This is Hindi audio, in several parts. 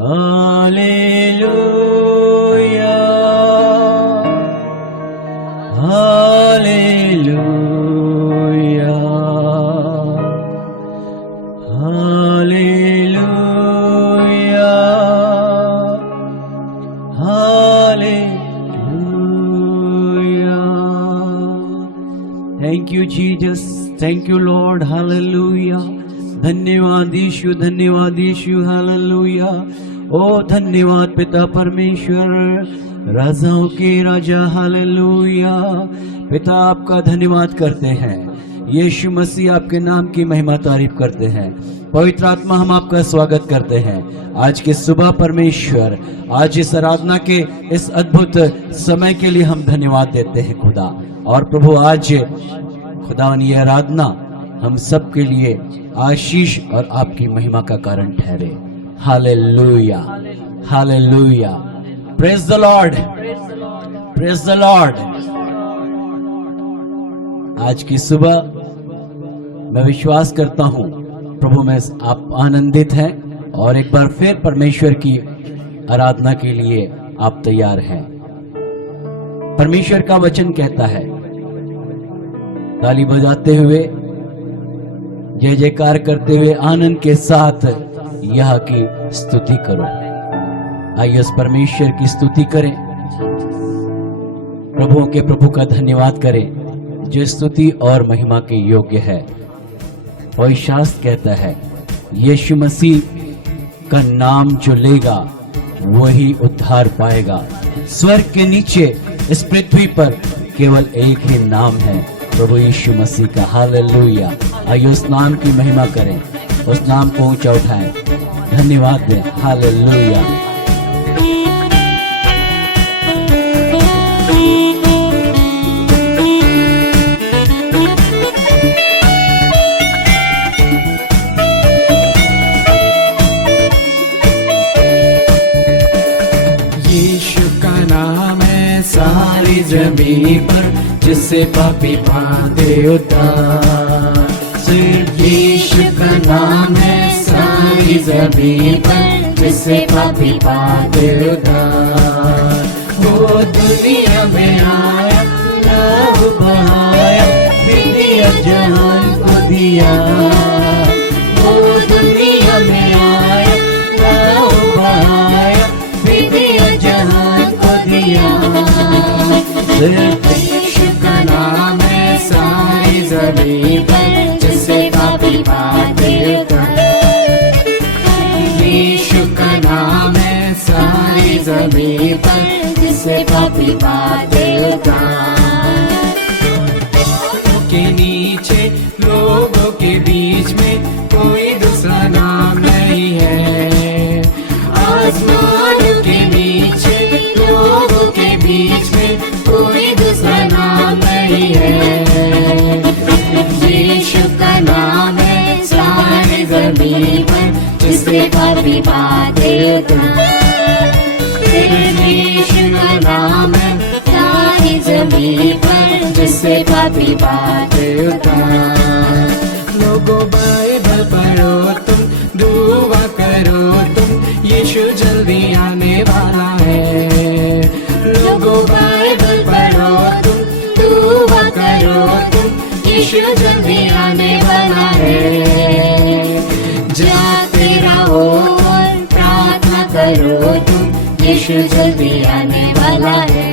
Hallelujah, hallelujah, hallelujah, hallelujah. Thank you Jesus, thank you lord, hallelujah. धन्यवाद यीशु, धन्यवाद यीशु, हालेलुया। ओ धन्यवाद पिता परमेश्वर, राजाओं के राजा, हालेलुया। पिता आपका धन्यवाद करते हैं, यीशु मसीह आपके नाम की महिमा तारीफ करते हैं। पवित्र आत्मा हम आपका स्वागत करते हैं आज की सुबह परमेश्वर, आज इस आराधना के इस अद्भुत समय के लिए हम धन्यवाद देते हैं खुदा। और प्रभु आज खुदा ये आराधना हम सब के लिए आशीष और आपकी महिमा का कारण ठहरे। Hallelujah, hallelujah. Praise the Lord, praise the Lord. आज की सुबह मैं विश्वास करता हूं प्रभु में आप आनंदित हैं और एक बार फिर परमेश्वर की आराधना के लिए आप तैयार हैं। परमेश्वर का वचन कहता है, ताली बजाते हुए, जय जयकार करते हुए आनंद के साथ यह की स्तुति करो। आइए उस परमेश्वर की स्तुति करें, प्रभुओं के प्रभु का धन्यवाद करें जो स्तुति और महिमा के योग्य है। और शास्त्र कहता है, यीशु मसीह का नाम जो लेगा वही उद्धार पाएगा। स्वर्ग के नीचे इस पृथ्वी पर केवल एक ही नाम है, प्रभु यीशु मसीह का। हालेलुया। आइए उस नाम की महिमा करें, उस नाम को ऊंचा उठाएं, धन्यवाद दें। हालेलुया। यीशु का नाम है सारी जमीन पर, जिससे पापी पाते उद्धार। सिर्फ यीशु का नाम है सारी जमीन पर, जिससे पापी पाते उद्धार। वो दुनिया में आया, लहू बहाया, दुनिया जहान को दिया। वो दुनिया में आया, लहू बहाया, दुनिया जहान को दिया। सिर्फ यीशु का नाम है सारी जमीन पर, जिससे पापी पाते उद्धार। यीशु का नाम है सारी जमीन पर, जिससे पापी पाते उद्धार। के नीचे लोगों के बीच में कोई दूसरा नाम नहीं है। आसमान के नीचे लोगों के बीच में कोई दूसरा नाम नहीं है। यीशु का नाम है सारी जमीन पर, जिससे पापी पाते उद्धार। यीशु का नाम है सारी जमीन पर, जिससे पापी पाते उद्धार। लोगों बाइबल पढ़ो तुम, दुआ करो तुम, यीशु जल्दी आने वाला है। लोगों बाइबल पढ़ो तुम, दुआ करो तुम, यीशु जल्दी आने वाला है। जाते रहो और प्रार्थना करो तुम, यीशु जल्दी आने वाला है।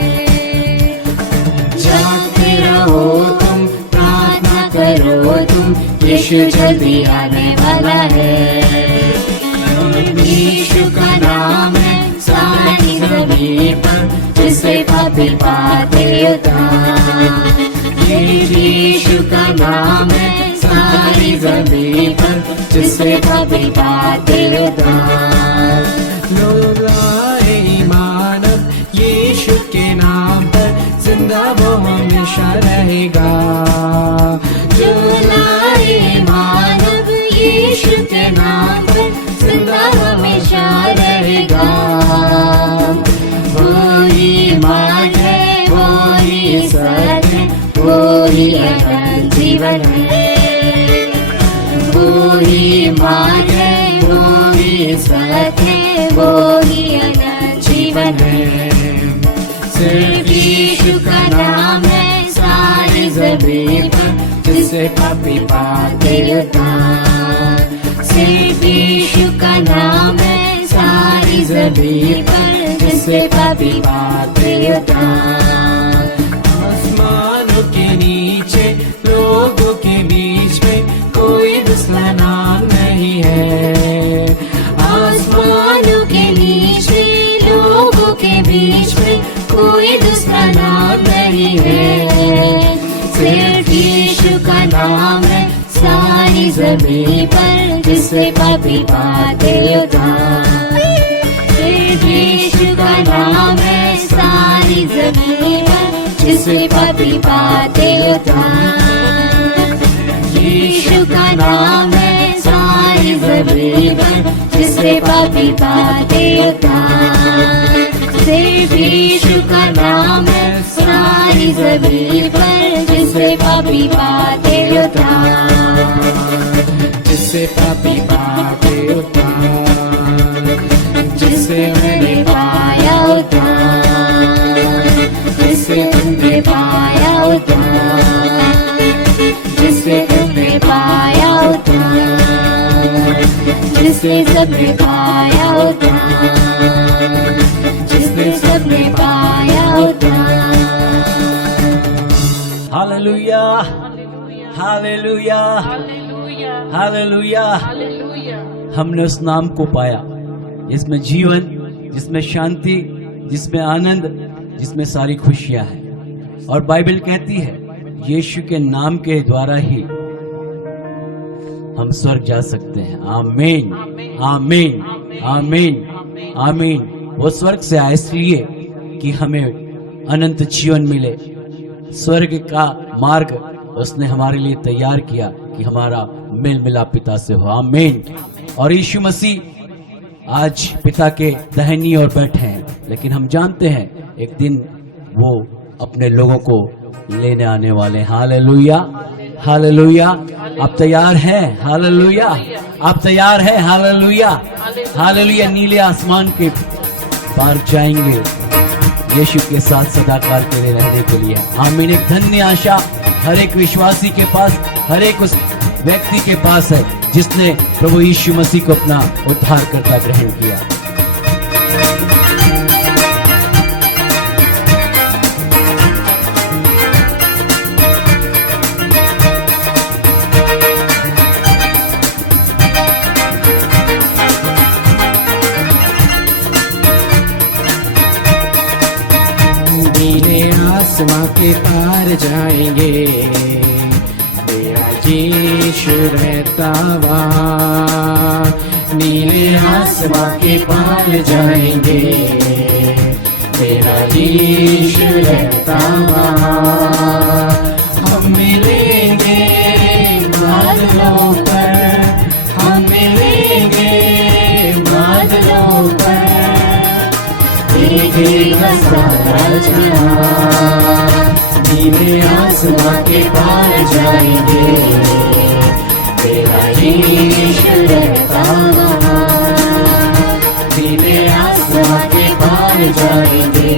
जाते रहो तुम, प्रार्थना करो तुम, यीशु जल्दी आने वाला है। यीशु का नाम है सारी जमीन पर, जिससे पापी पाते उद्धार। यीशु का नाम है सारी जमीन पर, जिससे पापी पाते उद्धार। लोग लाए मानव यीशु के नाम पर, जिंदा वो हमेशा रहेगा। जो लाए मानव यीशु के नाम पर, जिंदा हमेशा रहेगा। वो ही मार्ग है, वो ही सत्य, वो ही अनंत जीवन है। वो ही मार्ग है, वो ही सत्य, वो ही अनंत जीवन है। सिर्फ यीशु का नाम है सारी ज़मीन पर, जिससे पापी पाते उद्धार। सिर्फ यीशु का नाम है सारी ज़मीन पर, जिससे पापी पाते उद्धार। आसमानों के नीचे लोगों के बीच में कोई दूसरा नाम नहीं है। आसमानों के नीचे लोगों के बीच में कोई दूसरा नाम नहीं है। सिर्फ यीशु का नाम है सारी ज़मीन पर, जिससे पापी पाते उद्धार। सिर्फ यीशु का नाम है सारी ज़मीन पर, जिससे पापी पाते उद्धार। यीशु का नाम है सारी ज़मीन पर, जिससे पापी पाते उद्धार। सिर्फ यीशु का नाम है सारी ज़मीन पर, जिससे पापी पाते उद्धार। जिससे पापी पाते उद्धार, जिससे मैंने पाया उद्धार, जिससे तुमने पाया उद्धार, जिससे तुमने पाया उद्धार, जिससे सबने पाया उद्धार, जिसने सबने पाया उद्धार। Hallelujah, hallelujah, hallelujah. हमने उस नाम को पाया जिसमें जीवन, जिसमें शांति, जिसमें आनंद, जिसमें सारी खुशियां हैं। और बाइबल कहती है यीशु के नाम के द्वारा ही हम स्वर्ग जा सकते हैं। आमीन, आमीन, आमीन, आमीन। वो स्वर्ग से आए इसलिए कि हमें अनंत जीवन मिले। स्वर्ग का मार्ग उसने हमारे लिए तैयार किया कि हमारा मेल मिलाप पिता से हो। आमीन। और यीशु मसीह आज पिता के दाहिनी ओर बैठे हैं, लेकिन हम जानते हैं एक दिन वो अपने लोगों को लेने आने वाले हैं। Hallelujah, hallelujah. आप तैयार हैं? हालेलुया। आप तैयार हैं? Hallelujah, hallelujah. नीले आसमान के पार जाएंगे यीशु के साथ सदाकाल के लिए रहने के लिए। आमीन। एक धन्य आशा हर एक विश्वासी के पास, हर एक उस व्यक्ति के पास है जिसने प्रभु यीशु मसीह को अपना उद्धारकर्ता ग्रहण किया। नीले आसमां के पार जाएंगे, मेरा यीशु रहता वहाँ। नीले आसमां के पार जाएंगे, मेरा यीशु रहता वहाँ। हम मिलेंगे बादलों पर, हम मिलेंगे बादलों पर, देखेगा सारा जहां। नीले आसमां के पार जाएंगे, तेरा यीशु रहता वहाँ। नीले आसमां के पार जाएंगे,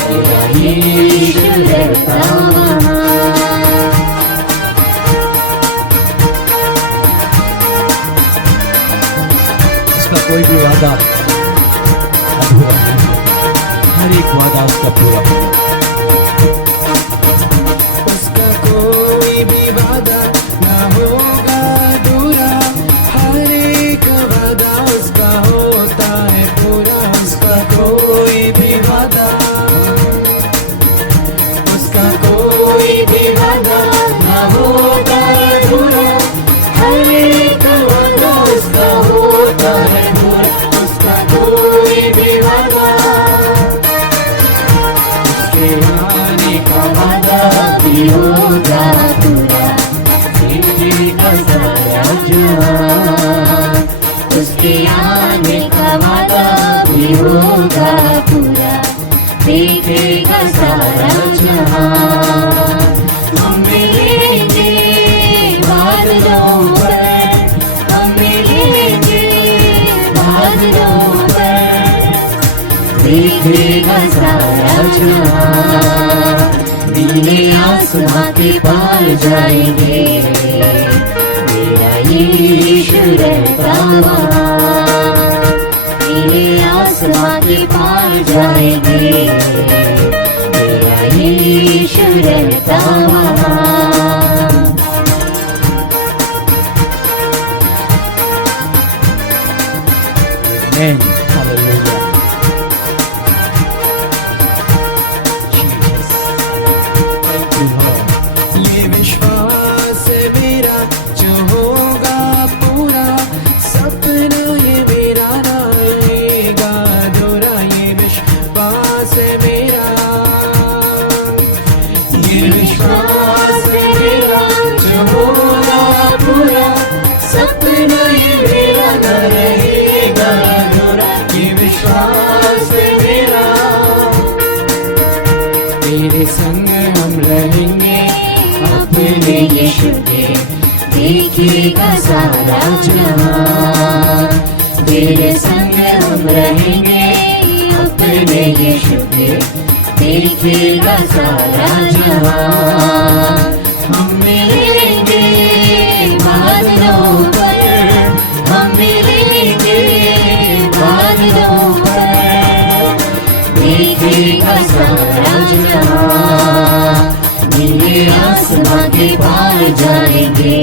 तेरा यीशु रहता वहाँ। उसका कोई भी वादा अधूरा नहीं होता, हर एक वादा उसका पूरा होगा। उसका कोई भी वादा ना होगा अधूरा, हर एक वादा उसका होता है पूरा। उसका कोई भी वादा, उसका कोई भी वादा ना होगा अधूरा, हर एक वादा उसका होता है पूरा। उसका कोई भी वादा, उसके आने का वादा भी होगा पूरा। जिंदगी का सारा जहां, उसके आने का वादा भी होगा पूरा। देखेगा सारा जहां। हम मिलेंगे बादलों पर, हम मिलेंगे बादलों देखेगा सारा जहां, नीले आसमां के पार जाएंगे, मेरा यीशु रहता वहाँ। नीले आसमां के पार जाएंगे, मेरा यीशु रहता वहाँ। Amen. Hallelujah. Jesus. Thank you, Lord. ये विश्वास है मेरा जो होगा पूरा, सपना ये मेरा ना रहेगा अधूरा। ये विश्वास है मेरा, ये विश्वास है मेरा जो होगा पूरा, सपना ये मेरा ना रहेगा अधूरा। ये विश्वास है मेरा, तेरे संग हम रहेंगे अपने यीशु के, देखेगा सारा जहां। तेरे संग हम रहेंगे अपने यीशु के, देखेगा सारा जहां। हम मिलेंगे बादलों पर, हम मिलेंगे बादलों पर, देखेगा सारा जहां। नीले आसमां के पार जाएंगे,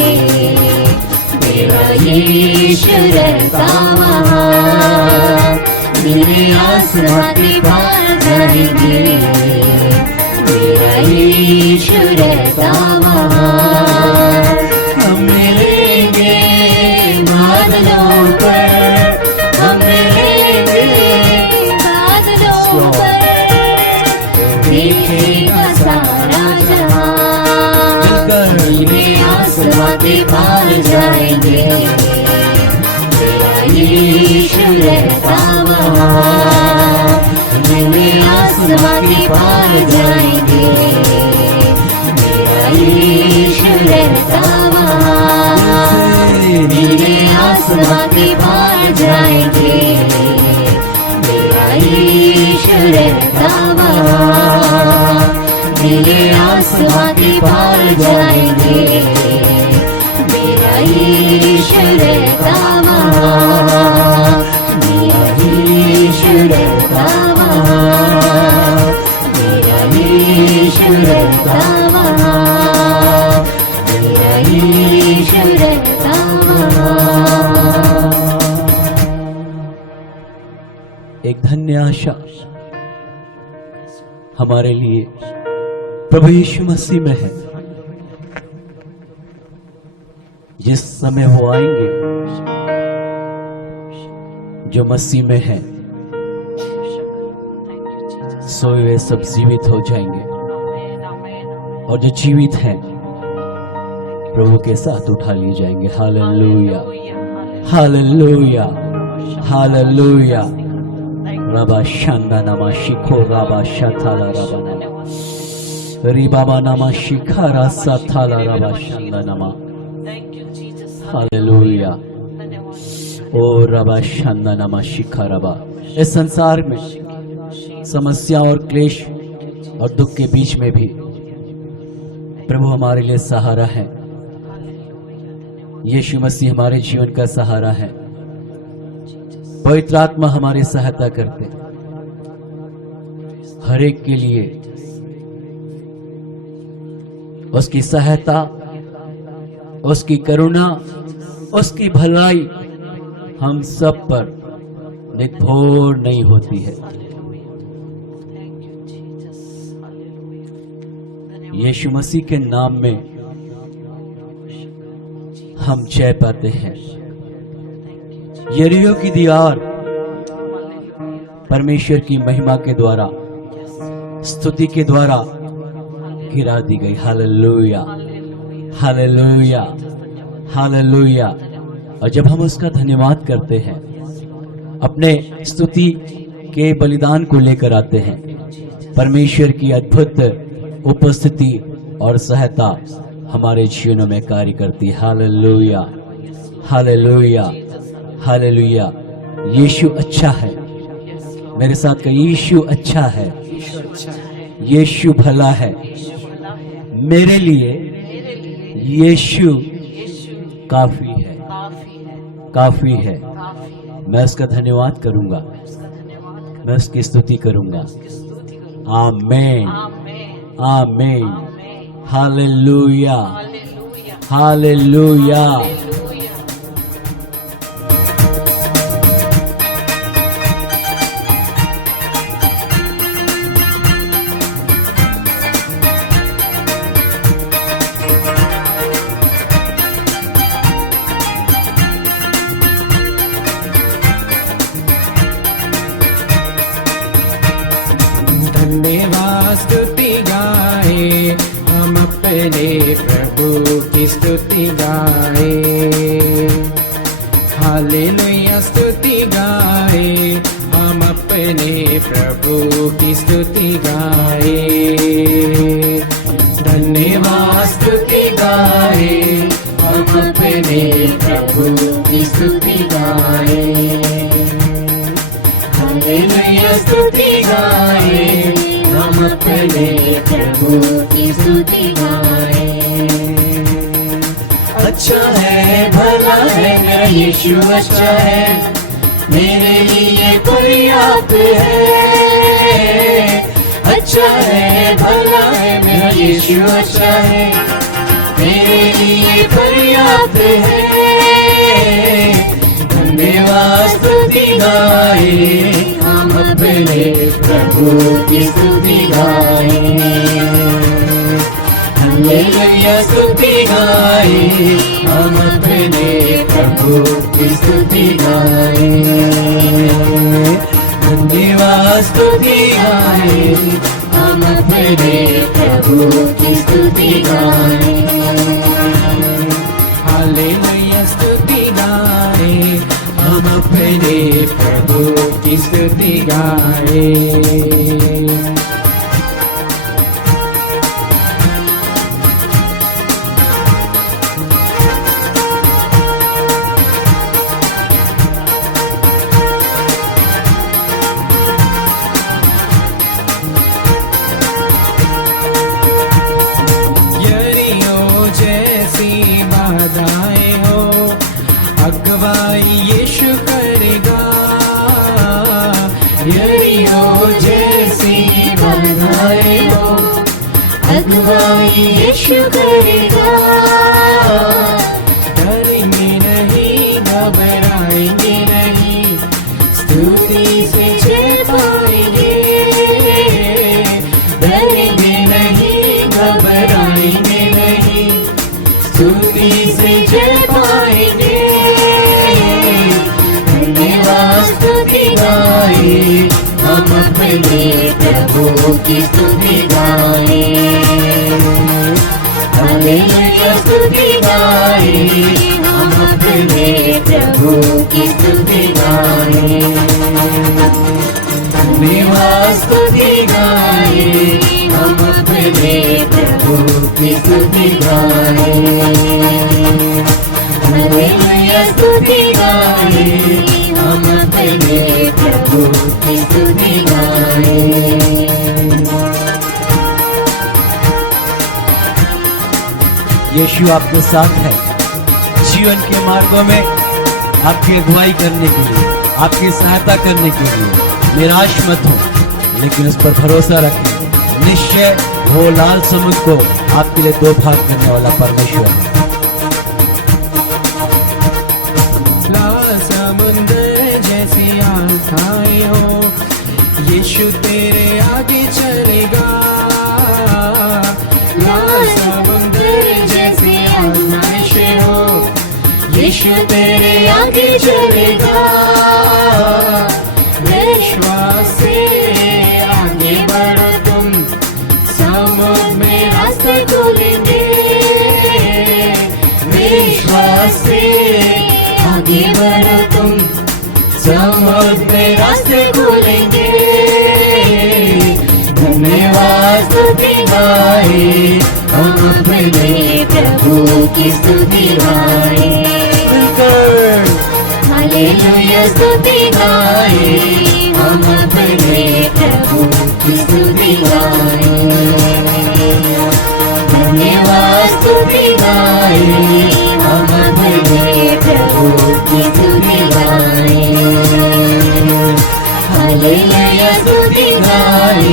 मेरा यीशु रहता वहाँ। नीले आसमां के पार जाएंगे, मेरा यीशु रहता वहाँ। हम मिलेंगे बादलों पर, हम मिलेंगे बादलों पर, देखेगा सारा जहां। नीले आसमां के पार जाएंगे, मेरा यीशु रहता वहाँ। नीले आसमां के पार जाएंगे, मेरा यीशु रहता वहाँ। नीले आसमां के पार जाएंगे, मेरा यीशु रहता वहाँ। नीले आसमां के पार जाएंगे, मेरा यीशु रहता वहाँ। मेरा यीशु रहता वहाँ, मेरा यीशु रहता वहाँ, मेरा यीशु रहता वहाँ। एक धन्य आशा हमारे लिए प्रभु यीशु मसीह में है। जिस समय वो आएंगे, जो मसीह में है, सोए हुए सब जीवित हो जाएंगे, और जो जीवित हैं प्रभु के साथ उठा लिए जाएंगे। Hallelujah, hallelujah, hallelujah. रबा शांदा नामा शिखो रबा शथाला रबा नामा रिबाबा नामा शिखारा सथाला रबा शांदा नामा। हालेलुया। ओ रबा शांदा नामा शिखा रबा। इस संसार में समस्या और क्लेश और दुख के बीच में भी प्रभु हमारे लिए सहारा है। यीशु मसीह हमारे जीवन का सहारा है। पवित्र आत्मा हमारी सहायता करते, हर एक के लिए उसकी सहायता, उसकी करुणा, उसकी भलाई हम सब पर निघोर नहीं होती है। यीशु मसीह के नाम में हम जय पाते हैं। यरीहो की दीवार परमेश्वर की महिमा के द्वारा, स्तुति के द्वारा गिरा दी गई। Hallelujah, hallelujah, hallelujah. और जब हम उसका धन्यवाद करते हैं, अपने स्तुति के बलिदान को लेकर आते हैं, परमेश्वर की अद्भुत उपस्थिति और सहायता हमारे जीवनों में कार्य करती है। Hallelujah, hallelujah, hallelujah. यीशु अच्छा है, मेरे साथ का यीशु अच्छा है, यीशु अच्छा है, यीशु भला है, मेरे लिए यीशु काफी है, काफी है। मैं उसका धन्यवाद करूंगा, मैं उसकी स्तुति करूंगा। आमीन, आमीन, हालेलुया, हालेलुया। धन्यवाद स्तुति गाए, हम अपने प्रभु की स्तुति गाए। हालेलुया स्तुति गाए, हम अपने प्रभु की स्तुति गाए। धन्यवाद स्तुति गाए, हम अपने प्रभु की स्तुति गाए। हालेलुया स्तुति गाए, हम अपने प्रभु की स्तुति गाए। अच्छा है, भला है, मेरा यीशु अच्छा है, मेरे लिए पर्याप्त है। अच्छा है, भला है, मेरा यीशु अच्छा है, मेरे लिए पर्याप्त है। धन्यवाद स्तुति गाए, हम अपने प्रभु की स्तुति गाए। हालेलुया स्तुति गाए, हम अपने प्रभु की स्तुति गाए। धन्यवाद स्तुति गाए, हम अपने प्रभु की स्तुति गाए। हालेलुया स्तुति गाए, हम अपने प्रभु की स्तुति गाए। यरीहो जैसी बाधाएं हो, अगुवाई यीशु करेगा। यरीहो जैसी बाधाएं हो, अगुवाई यीशु करेगा। डरेंगे नहीं, घबराएंगे नहीं, स्तुति से जय पाएंगे। डरेंगे नहीं, घबराएंगे नहीं, स्तुति से जय पाएंगे। धन्यवाद स्तुति गाए, हम अपने प्रभु की स्तुति गाए। हालेलुया स्तुति गाए, हम अपने प्रभु की स्तुति गाए। धन्यवाद स्तुति गाए, हम अपने प्रभु की स्तुति गाए। हालेलुया स्तुति गाए, हम अपने प्रभु की स्तुति गाए। यीशु आपके साथ है जीवन के मार्गों में, आपकी अगुवाई करने के लिए, आपकी सहायता करने के लिए। निराश मत हो, लेकिन उस पर भरोसा रखें। निश्चय वो लाल समुद्र को आपके लिए दो भाग करने वाला परमेश्वर है। लाल समुद्र जैसी आशाएं हो, यीशु तेरे आगे चलेगा। लाल समुद्र जैसी आशाएं हो, यीशु तेरे आगे चलेगा। विश्वास से आगे बढ़ो तुम, समुद्र में रास्ते खुलेंगे। विश्वास से आगे बढ़ो तुम, समुद्र में रास्ते खुलेंगे। धन्यवाद स्तुति गाए, हम अपने प्रभु की स्तुति गाए। हालेलुया स्तुति गाए, हम अपने प्रभु की स्तुति गाए। धन्यवाद स्तुति गाए, हम अपने प्रभु की स्तुति गाए। हालेलुया स्तुति गाए,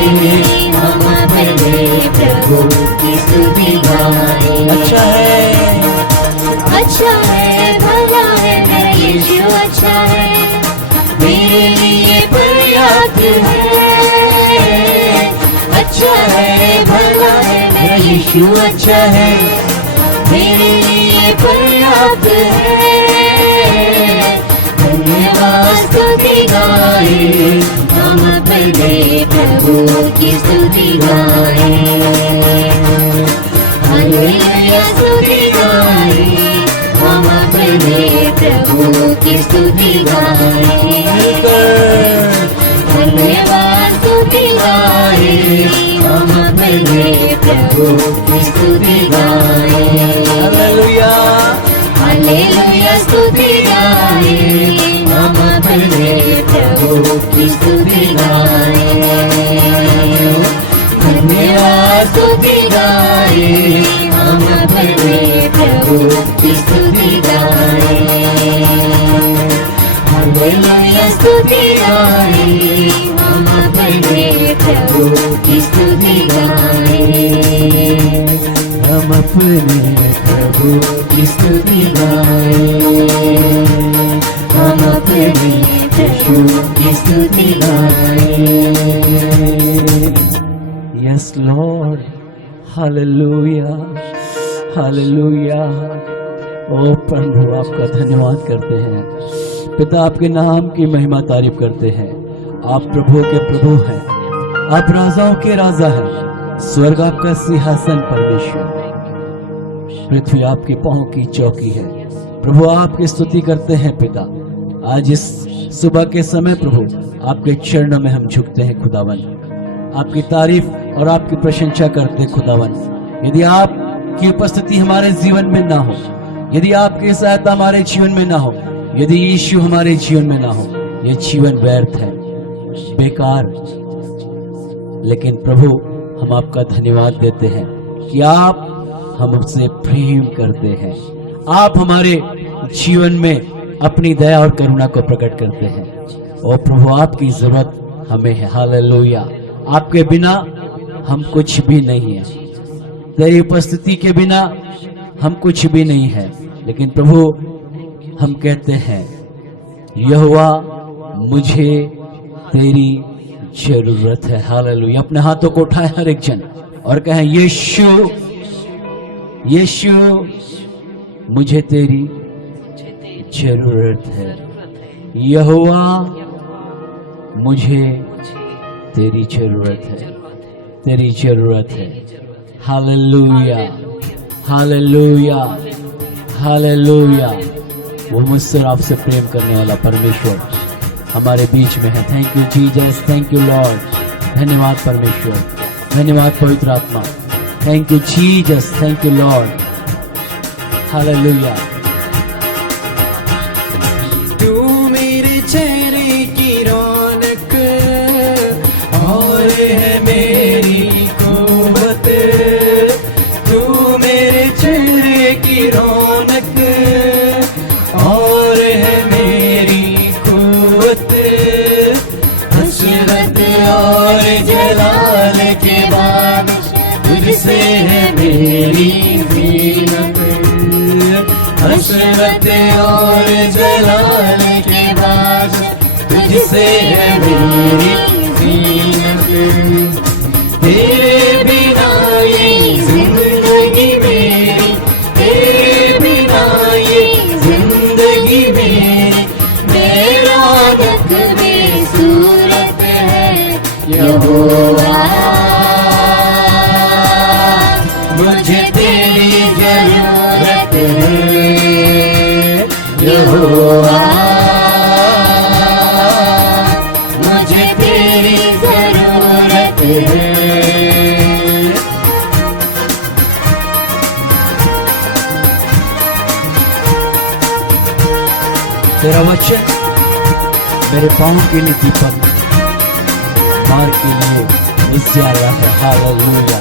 हम अपने प्रभु की स्तुति गाए। अच्छा है, अच्छा है, भला है, मेरा यीशु अच्छा है, मेरे लिए पर्याप्त है। अच्छा है, भला है, मेरा यीशु अच्छा है, मेरे लिए पर्याप्त है। धन्यवाद स्तुति गाए, हम अपने प्रभु की स्तुति गाए। हालेलुया स्तुति गाए, हम अपने प्रभु की स्तुति गाए। धन्यवाद स्तुति गाए, हम अपने प्रभु की स्तुति गाए। हालेलुया, हालेलुया स्तुति गाए, हम अपने प्रभु की स्तुति गाए। धन्यवाद स्तुति गाए, हम अपने प्रभु की स्तुति गाए। हालेलुया स्तुति गाए, हम अपने प्रभु की स्तुति गाए। हम अपने प्रभु की स्तुति गाए, हम अपने प्रभु की स्तुति गाए। Yes lord, hallelujah, hallelujah. ओ प्रभु, आपका धन्यवाद करते हैं पिता, आपके नाम की महिमा तारीफ करते हैं। आप प्रभु के प्रभु हैं, आप राजाओं के राजा हैं। स्वर्ग आपका सिंहासन परमेश्वर, पृथ्वी आपके पांव की चौकी है। प्रभु आपकी स्तुति करते हैं पिता। आज इस सुबह के समय प्रभु आपके चरणों में हम झुकते हैं खुदावन, आपकी तारीफ और आपकी प्रशंसा करते हैं खुदावन। यदि आपकी उपस्थिति हमारे जीवन में ना हो, यदि आपकी सहायता हमारे जीवन में ना हो, यदि यीशु हमारे जीवन में ना हो, यह जीवन व्यर्थ है, बेकार। लेकिन प्रभु हम आपका धन्यवाद देते हैं कि आप हमसे प्रेम करते हैं, आप हमारे जीवन में अपनी दया और करुणा को प्रकट करते हैं। और प्रभु आपकी जरूरत हमें है। हालेलुया, आपके बिना हम कुछ भी नहीं है, तेरी उपस्थिति के बिना हम कुछ भी नहीं है। लेकिन प्रभु हम कहते हैं यहोवा मुझे तेरी जरूरत है। हालेलुया, अपने हाथों को उठाए हर एक जन और कहें यीशु, यीशु मुझे तेरी जरूरत है। यहोवा मुझे तेरी जरूरत है, तेरी जरूरत है। Hallelujah, hallelujah, hallelujah. वो मुझसे और आपसे प्रेम करने वाला परमेश्वर हमारे बीच में है। Thank you Jesus, thank you lord. धन्यवाद परमेश्वर, धन्यवाद पवित्र आत्मा। Thank you Jesus, thank you lord. Hallelujah. तू मेरे चेहरे की रौनक और है मेरी कुव्वत। तू मेरे चेहरे की रौनक और है मेरी कुव्वत। हसरत और जलाल के बाद तुझसे है मेरी जीनत। हसरत और जलाल के बाद तुझसे है मेरी जीनत। तेरे बिना ये जिंदगी मेरी, तेरे बिना ये जिंदगी मेरी मेरादत में सूरत है। यहोवा मुझे तेरी जरूरत है। यहोवा मुझे तेरी जरूरत है। तेरा वचन मेरे पांव के लिए दीपक, बार के लिए विजया है। हालेलुया।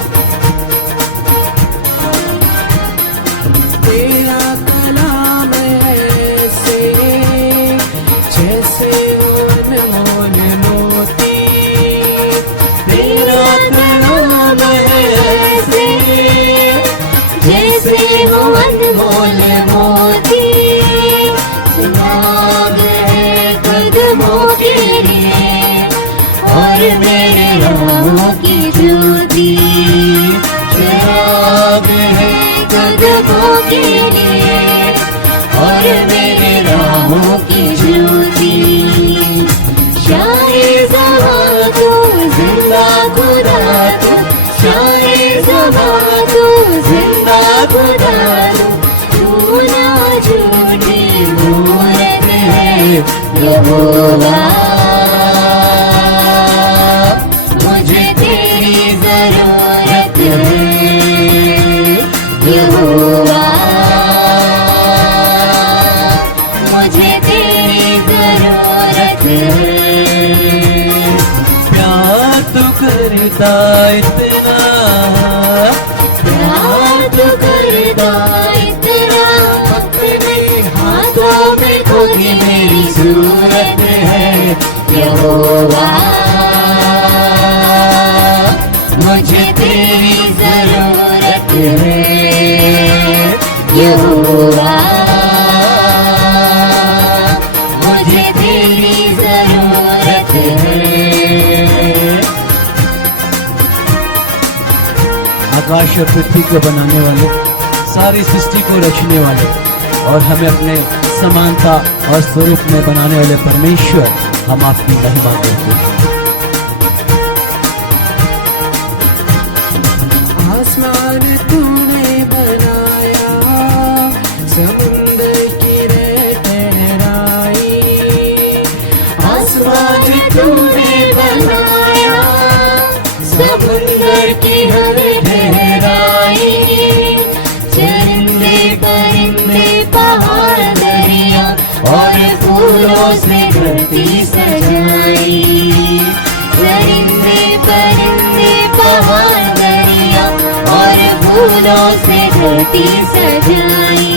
तेरा कलाम ऐसे जैसे अनमोल मोती, तेरा कलाम ऐसे जैसे हो अनमोल मोती, चिराग है कदमों के लिए और मेरे राहों की ज्योति, चिराग है कदमों के लिए और मेरे राहों की ज्योति। शाहे ज़मां तू जिंदा खुदा तू, शाहे ज़मां तू जिंदा खुदा तू ना झूठी मूरत है यहोवा। मुझे तेरी जरूरत है यहोवा, मुझे तेरी जरूरत है। प्यार तू करता इतना, प्यार तू करता इतना, अपने हाथों में खुद मेरी सूरत है यहोवा। मुझे तेरी जरूरत है यहोवा, मुझे तेरी जरूरत है। आकाश और पृथ्वी को बनाने वाले, सारी सृष्टि को रचने वाले और हमें अपने समानता और स्वरूप में बनाने वाले परमेश्वर, हम आपकी महिमा करते हैं। आसमान तूने बनाया, समुद्र की गहराई, आसमान तूने बनाया, समुद्र की हर गहराई, चरिंदे परिंदे पहाड़ दरिया और फूलों से धरती सजाई, चरिंदे परिंदे पहाड़ दरिया और फूलों से धरती सजाई।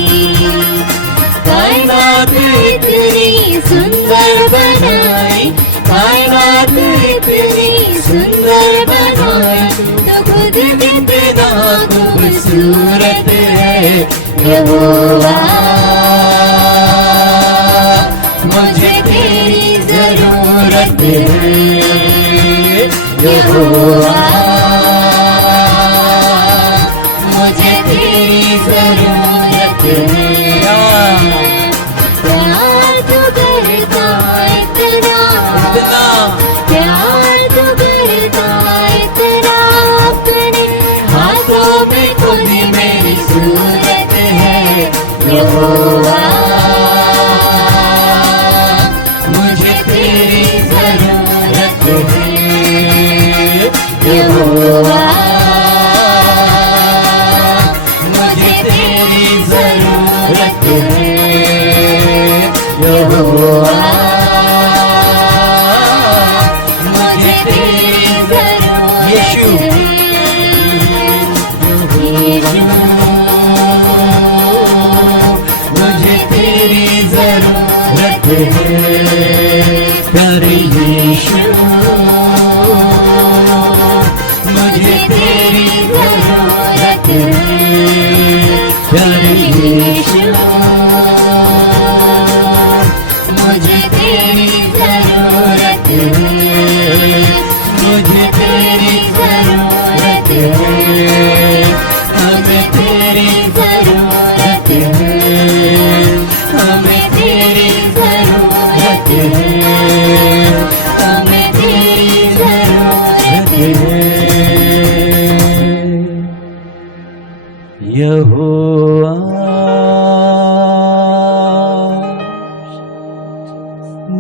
कायनात इतनी सुंदर बनाई, कायनात इतनी सुंदर बनाई, तो खुद कितना खूबसूरत है यहोवा। मुझे तेरी जरूरत है यहोवा, मुझे तेरी जरूरत है। प्यार तू करता इतना, प्यार तू करता इतना, अपने हाथों में खुद मेरी सूरत है यहोवा। मुझे तेरी जरूरत है यहोवा, मुझे तेरी जरूरत है यहोवा, मुझे तेरी जरूरत यीशु। मुझे तेरी जरूरत है प्यारे यीशु, मुझे तेरी जरूरत है प्यारे यीशु, मुझे तेरी जरूरत है, मुझे तेरी जरूरत है, हमें तेरी जरूरत है, हमें तेरी जरूरत है, हमें तेरी जरूरत है यहोवा।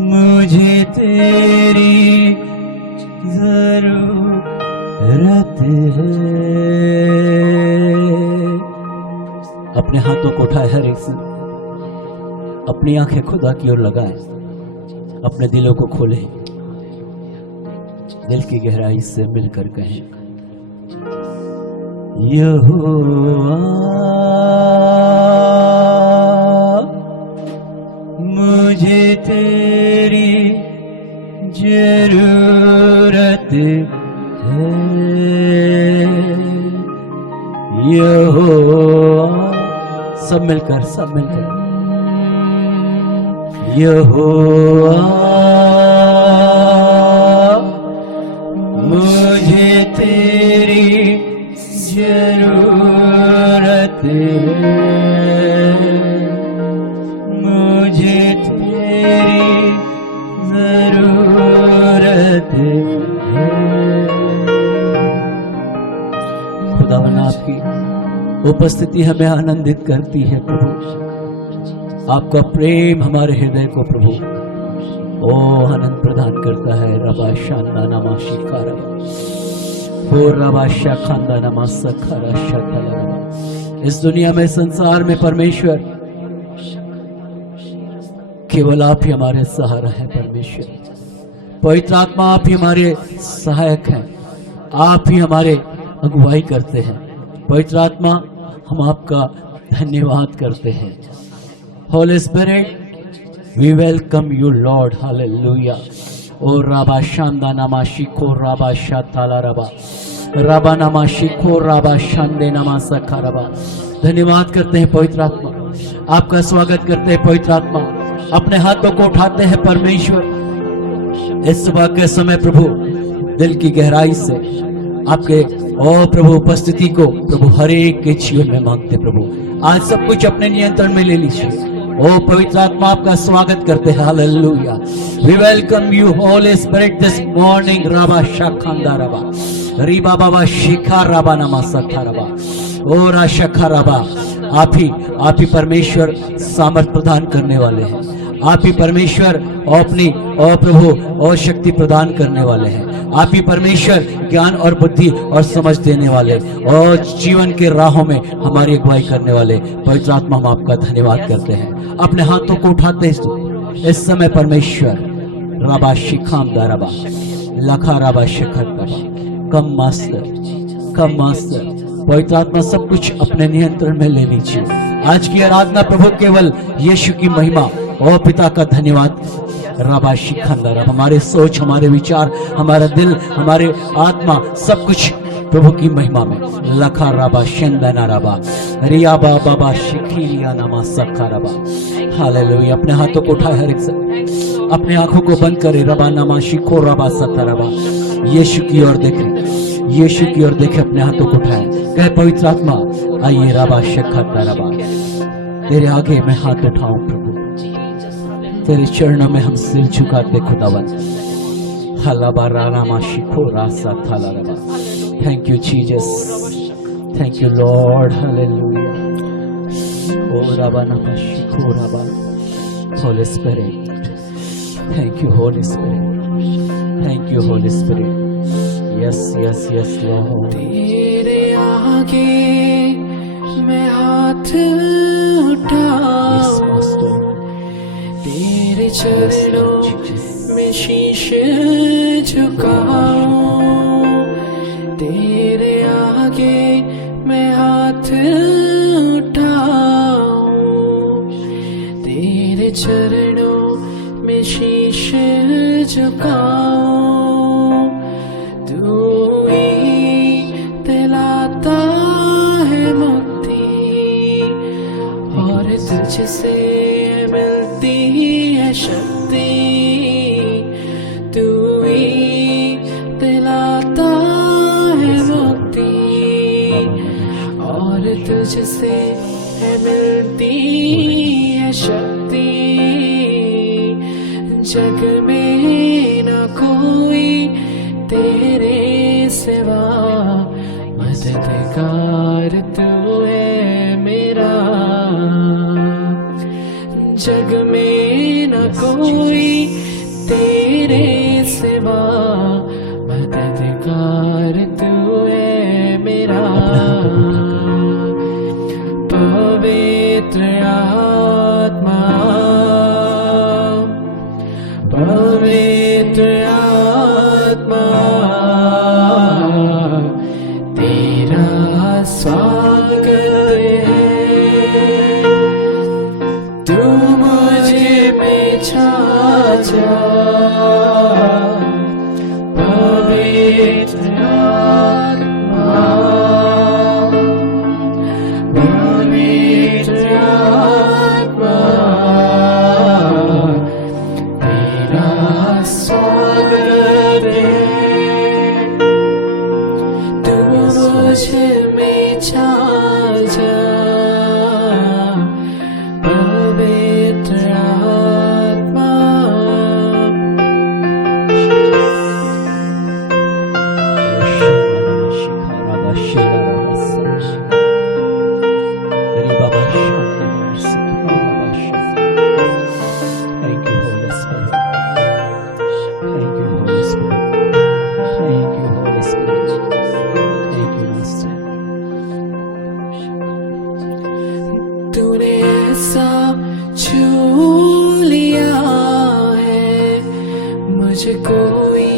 मुझे तेरी जरूरत है। अपने हाथों को उठाए हर एक से, अपनी आंखें खुदा की ओर लगाए, अपने दिलों को खोले। दिल की गहराई से मिलकर कहें, यहोवा मुझे तेरी जरूरत है। यहोवा, सब मिलकर यहोवा मुझे तेरी जरूरत है, मुझे तेरी जरूरत है। खुदावन आपकी उपस्थिति हमें आनंदित करती है प्रभु, आपका प्रेम हमारे हृदय को प्रभु ओ आनंद प्रदान करता है। रबा शांदा नमा शिकारा ओ रबा शाखंदा नमा सखारा शतला। इस दुनिया में, संसार में परमेश्वर केवल आप ही हमारे सहारा है। परमेश्वर पवित्र आत्मा आप ही हमारे सहायक हैं, आप ही हमारे अगुवाई करते हैं। पवित्र आत्मा हम आपका धन्यवाद करते हैं। Holy Spirit, we welcome you, Lord. Hallelujah. O Rabba Shanda Nama Shiko Rabba Shatala Rabba Rabba Nama Shiko Rabba Shande Nama Sakaraba। धन्यवाद करते हैं पवित्र आत्मा, आपका स्वागत करते हैं पवित्र आत्मा। अपने हाथों को उठाते हैं परमेश्वर, इस सुबह के समय प्रभु दिल की गहराई से आपके ओ प्रभु उपस्थिति को प्रभु हर एक के जीवन में मांगते। प्रभु आज सब कुछ अपने नियंत्रण में ले लीजिए। ओ पवित्र आत्मा आपका स्वागत करते हैं। Hallelujah. We welcome you holy spirit this morning. राबा शाखंदा रबा रीबा बाबा शिखा राबा नमा सखा रबा ओ राशखा रबा। आप ही परमेश्वर सामर्थ प्रदान करने वाले हैं, आप ही परमेश्वर अपनी और प्रभु और शक्ति प्रदान करने वाले हैं। आप ही परमेश्वर ज्ञान और बुद्धि और समझ देने वाले और जीवन के राहों में हमारी अगुवाई करने वाले। पवित्र आत्मा हम आपका धन्यवाद करते हैं। अपने हाथों को उठाते हैं इस समय परमेश्वर। रबा शिखाम दारबा लखा रबा शिखर रबा कम मास्टर पवित्र आत्मा सब कुछ अपने नियंत्रण में ले लीजिए। आज की आराधना प्रभु केवल यीशु की महिमा और पिता का धन्यवाद। रबा शिखंदर, हमारे सोच, हमारे विचार, हमारा दिल, हमारे आत्मा सब कुछ प्रभु की महिमा में। लखा रबा शेंदना रबा रिया बाबा शिखिलिया नामा सखा रबा। हालेलुया। अपने हाथों को उठाए हर एक से, अपने आंखों को बंद करे। रबा नामा शिखो रबा सखा रबा। यीशु की ओर देखें, यीशु की ओर देखें। अपने हाथों को उठाए, कहे पवित्र आत्मा आइए। रबा शिखंदा रबा, तेरे आगे मैं हाथ उठाऊं प्रभु, तेरे चरणों में हम सिर झुकाते खुदावन। Thank you Jesus, thank you lord. Hallelujah. ओ रबा नमः शिखो रबा। Holy spirit, thank you holy spirit, thank you holy spirit. Yes yes yes lord. तेरे आगे मैं हाथ उठाऊं, तेरे चरणों में शीश झुकाऊं। तेरे आगे मैं हाथ उठाऊं, तेरे चरणों में शीश झुकाऊं। तू ही दिलाता है मुक्ति और तुझसे मिलती है शक्ति। तू ही दिलाता है मुक्ति और तुझसे मिलती है शक्ति। जग में न कोई तेरे सिवा, मददगार तू है मेरा। जग में न कोई तेरे सिवा, मददगार तू है मेरा। पवित्र आत्मा, पवित्र आत्मा, मुझ में छा जा पवित्र आत्मा। तूने ऐसा छू लिया है मुझे कोई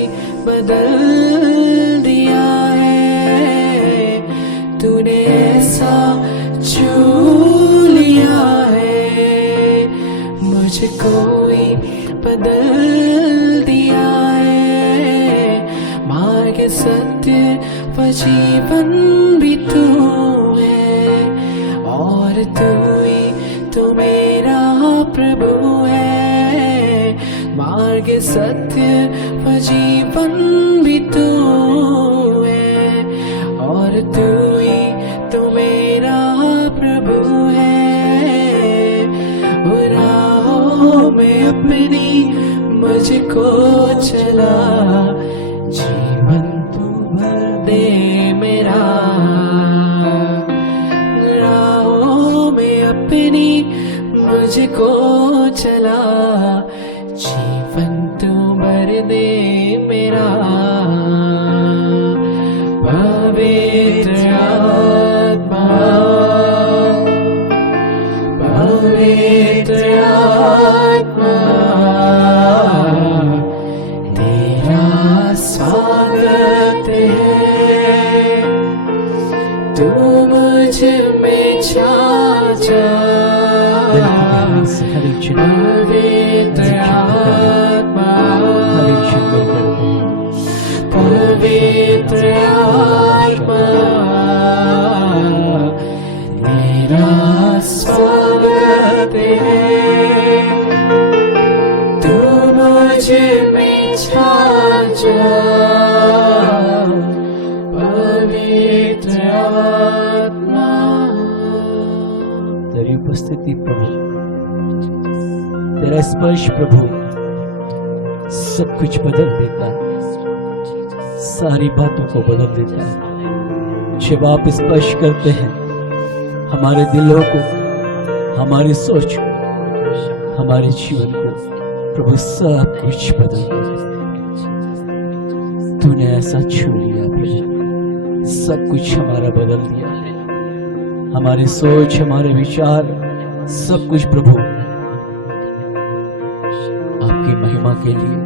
बदल दिया है। तूने ऐसा छू लिया है मुझे कोई बदल दिया है। मार्ग सत्य व जीवन भी तू है और तू ही तो मेरा प्रभु है। मार्ग सत्य व जीवन भी तू है और तू ही तो मेरा प्रभु है। राहों में अपनी मुझको चला जीवन तू भर दे मेरा। राहों में अपनी मुझको चला जीवन तू भर दे मेरा। पवित्र आत्मा पवित्र आत्मा तेरा स्वागत है। तू मुझ में छा जा पवित्र आत्मा पवित्र आत्मा तेरा स्वागत है। तू मुझ में छा जा पवित्र आत्मा। तेरी उपस्थिति प्रभु, तेरा स्पर्श प्रभु सब कुछ बदल देता है, सारी बातों को बदल देता है। जब आप स्पर्श करते हैं हमारे दिलों को, हमारी सोच को, हमारे जीवन को, प्रभु सब कुछ बदल देता है। तूने ऐसा छू लिया प्रभु, सब कुछ हमारा बदल दिया। हमारी सोच, हमारे विचार, सब कुछ प्रभु आपकी महिमा के लिए,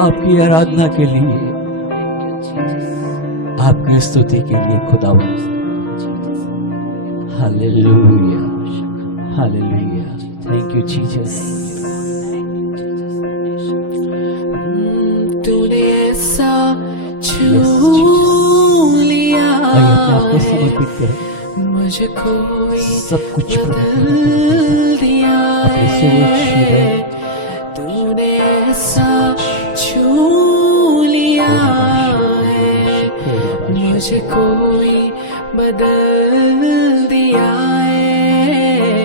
आपकी आराधना के लिए, आपकी स्तुति के लिए खुदावंद। Hallelujah, hallelujah. Thank you Jesus. तूने ऐसा छू लिया अपने आप को समर्पित करें। मुझे कोई सब कुछ बदल दिया अपनी सोच है। तूने ऐसा छू लिया है मुझे कोई बदल दिया है।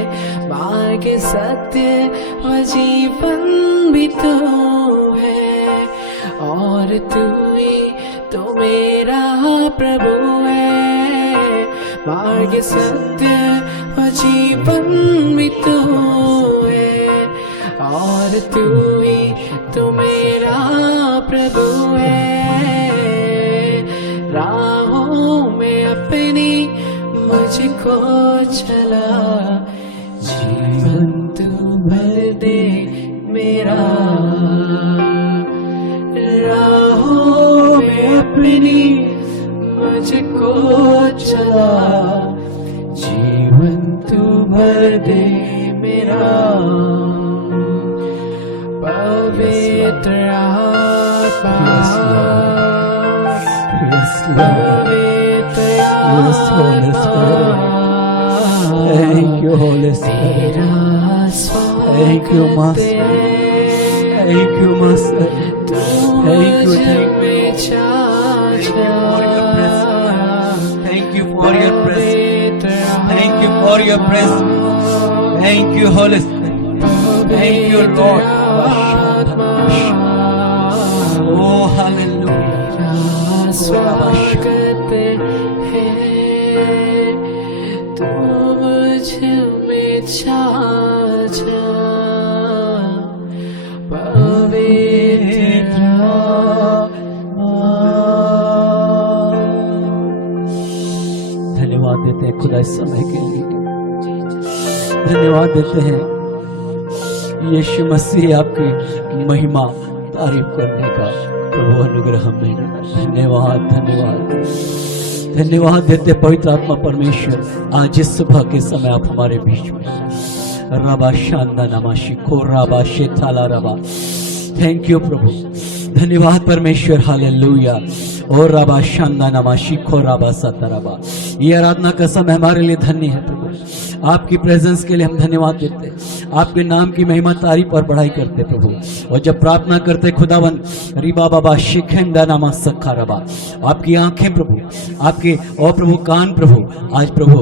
मार्ग सत्य व जीवन भी तू है और तू ही तो मेरा प्रभु है। मार्ग सत्य व जीवन भी तू है और तू ही तो मेरा प्रभु है। राहों में अपनी मुझको चला जीवन तू भर दे मेरा। राहों में अपनी मुझको चला जीवन तू भर दे मेरा। पवित्र आत्मा पवित्र आत्मा Thank you, Holy Spirit. Thank you, Master. Thank you, Master. Thank you, thank you. for your presence. Thank you for your presence. Thank you, Holy Spirit. Thank you, Lord. Oh, hallelujah. स्वागत है तू मुझ में छा जा पवित्र धन्यवाद देते हैं खुदा इस समय के लिए। धन्यवाद देते हैं यीशु मसीह आपकी महिमा तारीफ करने का प्रभु अनुग्रह हमें। धन्यवाद धन्यवाद धन्यवाद देते पवित्र आत्मा परमेश्वर, आज इस सुबह के समय आप हमारे बीच में। रबा शांदा नमाशी खो रबा शेथाला रबा। थैंक यू प्रभु, धन्यवाद परमेश्वर। हालेलुया। और रबा शांदा नमाशी खो रबा सतरबा। ये आराधना का समय हमारे लिए धन्य है प्रभु। आपकी प्रेजेंस के लिए हम धन्यवाद देते हैं, आपके नाम की महिमा तारीफ और बढ़ाई करते प्रभु। और जब प्रार्थना करते खुदावन रिबा बाबा शिखेंदा नामा सखा रबा, आपकी आंखें प्रभु, आपके और प्रभु कान प्रभु, आज प्रभु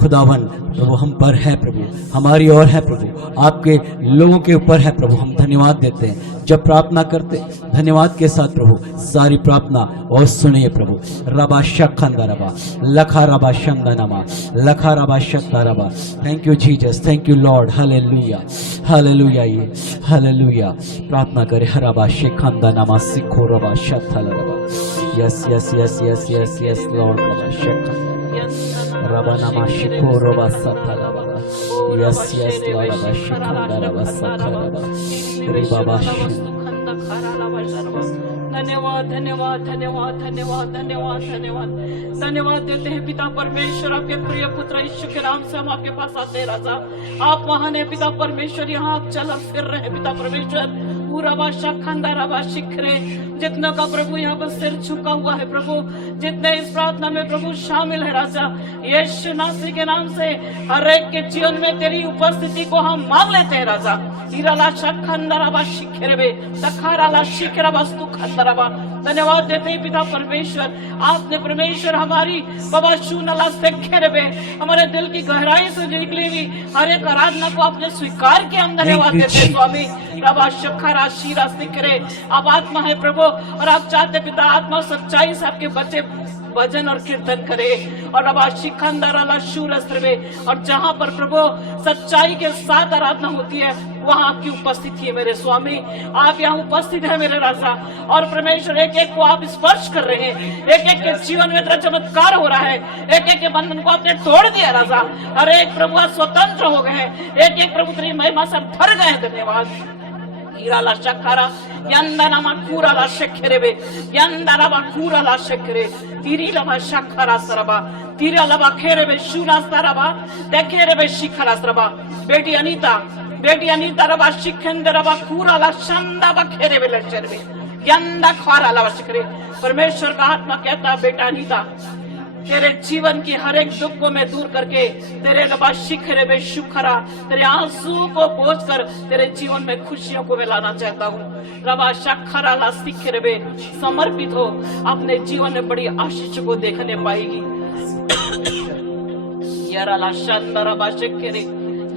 खुदावन प्रभु हम पर है प्रभु, हमारी ओर है प्रभु, आपके लोगों के ऊपर है प्रभु। हम धन्यवाद देते हैं जब प्रार्थना करते धन्यवाद के साथ प्रभु सारी प्रार्थना और सुनिए प्रभु। रबा शखंदा रबा लखा रबा शंदा नमा लखा रबा शक्ता रबा। Thank you Jesus, thank you lord. Hallelujah hallelujah. ये हालेलुया प्रार्थना करे हरबा शेखंदा नमा सिखो रबा शक्ता रबा। Yes yes yes yes yes yes Lord रबा शेखंदा रबा नमा शिखो रबा सत्ता रबा। यस यस लॉर्ड रबा शेखंदा रबा सत्ता रबा रिबा धन्यवाद धन्यवाद धन्यवाद धन्यवाद धन्यवाद धन्यवाद धन्यवाद देते हैं पिता परमेश्वर। आपके प्रिय पुत्र यीशु के नाम से हम आपके पास आते हैं राजा। आप महान है पिता परमेश्वर, यहाँ आप चल फिर रहे हैं पिता परमेश्वर। पूरा बादशाह खंडा रबा शिखरे, जितना का प्रभु यहाँ पर सिर झुका हुआ है प्रभु, जितने इस प्रार्थना में प्रभु शामिल है राजा, यीशु नासरी के नाम से हर एक के जीवन में तेरी उपस्थिति को हम मांग लेते हैं राजा। धन्यवाद देते हैं पिता परमेश्वर, आपने परमेश्वर हमारी बाबा शूनला से घेरे हुए हमारे दिल की गहराई से निकली हुई हर एक आराधना को आपने स्वीकार किया। हम धन्यवाद देते हैं स्वामी। रबा शखरा शीरा सिकरे, आप आत्मा है प्रभु और आप चाहते पिता आत्मा सच्चाई से आपके बच्चे भजन और कीर्तन करे। और रबा शिखंदरा शूरस्त्रवे, और जहाँ पर प्रभु सच्चाई के साथ आराधना होती है वहाँ आपकी उपस्थिति है मेरे स्वामी। आप यहाँ उपस्थित है मेरे राजा। और परमेश्वर एक एक को आप स्पर्श कर रहे हैं, एक एक के जीवन में तेरा चमत्कार हो रहा है, एक एक के बंधन को आपने तोड़ दिया राजा। हर एक प्रभु स्वतंत्र हो गए हैं, एक एक प्रभु तेरी महिमा से भर गए हैं। धन्यवाद। ईराला शखरा यंदनमा कूराला शेखरेबे यंदरबा कूराला शेखरे तिरी लबा शखरा सरबा तिरा लबा खेरेबे शूरा सरबा देखेरेबे शिखरा सरबा। बेटी अनीता रबा शिखेंदरबा कूराला शंदबा खेरेबे लचरबे यंदा खारा लबा शिखरे। परमेश्वर का आत्मा कहता बेटा अनीता, तेरे जीवन की हर एक दुख को मैं दूर करके तेरे रबा शिखरे में शुखरा तेरे आंसू को पोंछ कर तेरे जीवन में खुशियों को मैं लाना चाहता हूँ। रबा शखरा ला शिखरे में समर्पित हो, अपने जीवन में बड़ी आशीष को देखने पाएगी। यरला शंदर रबा शिखरे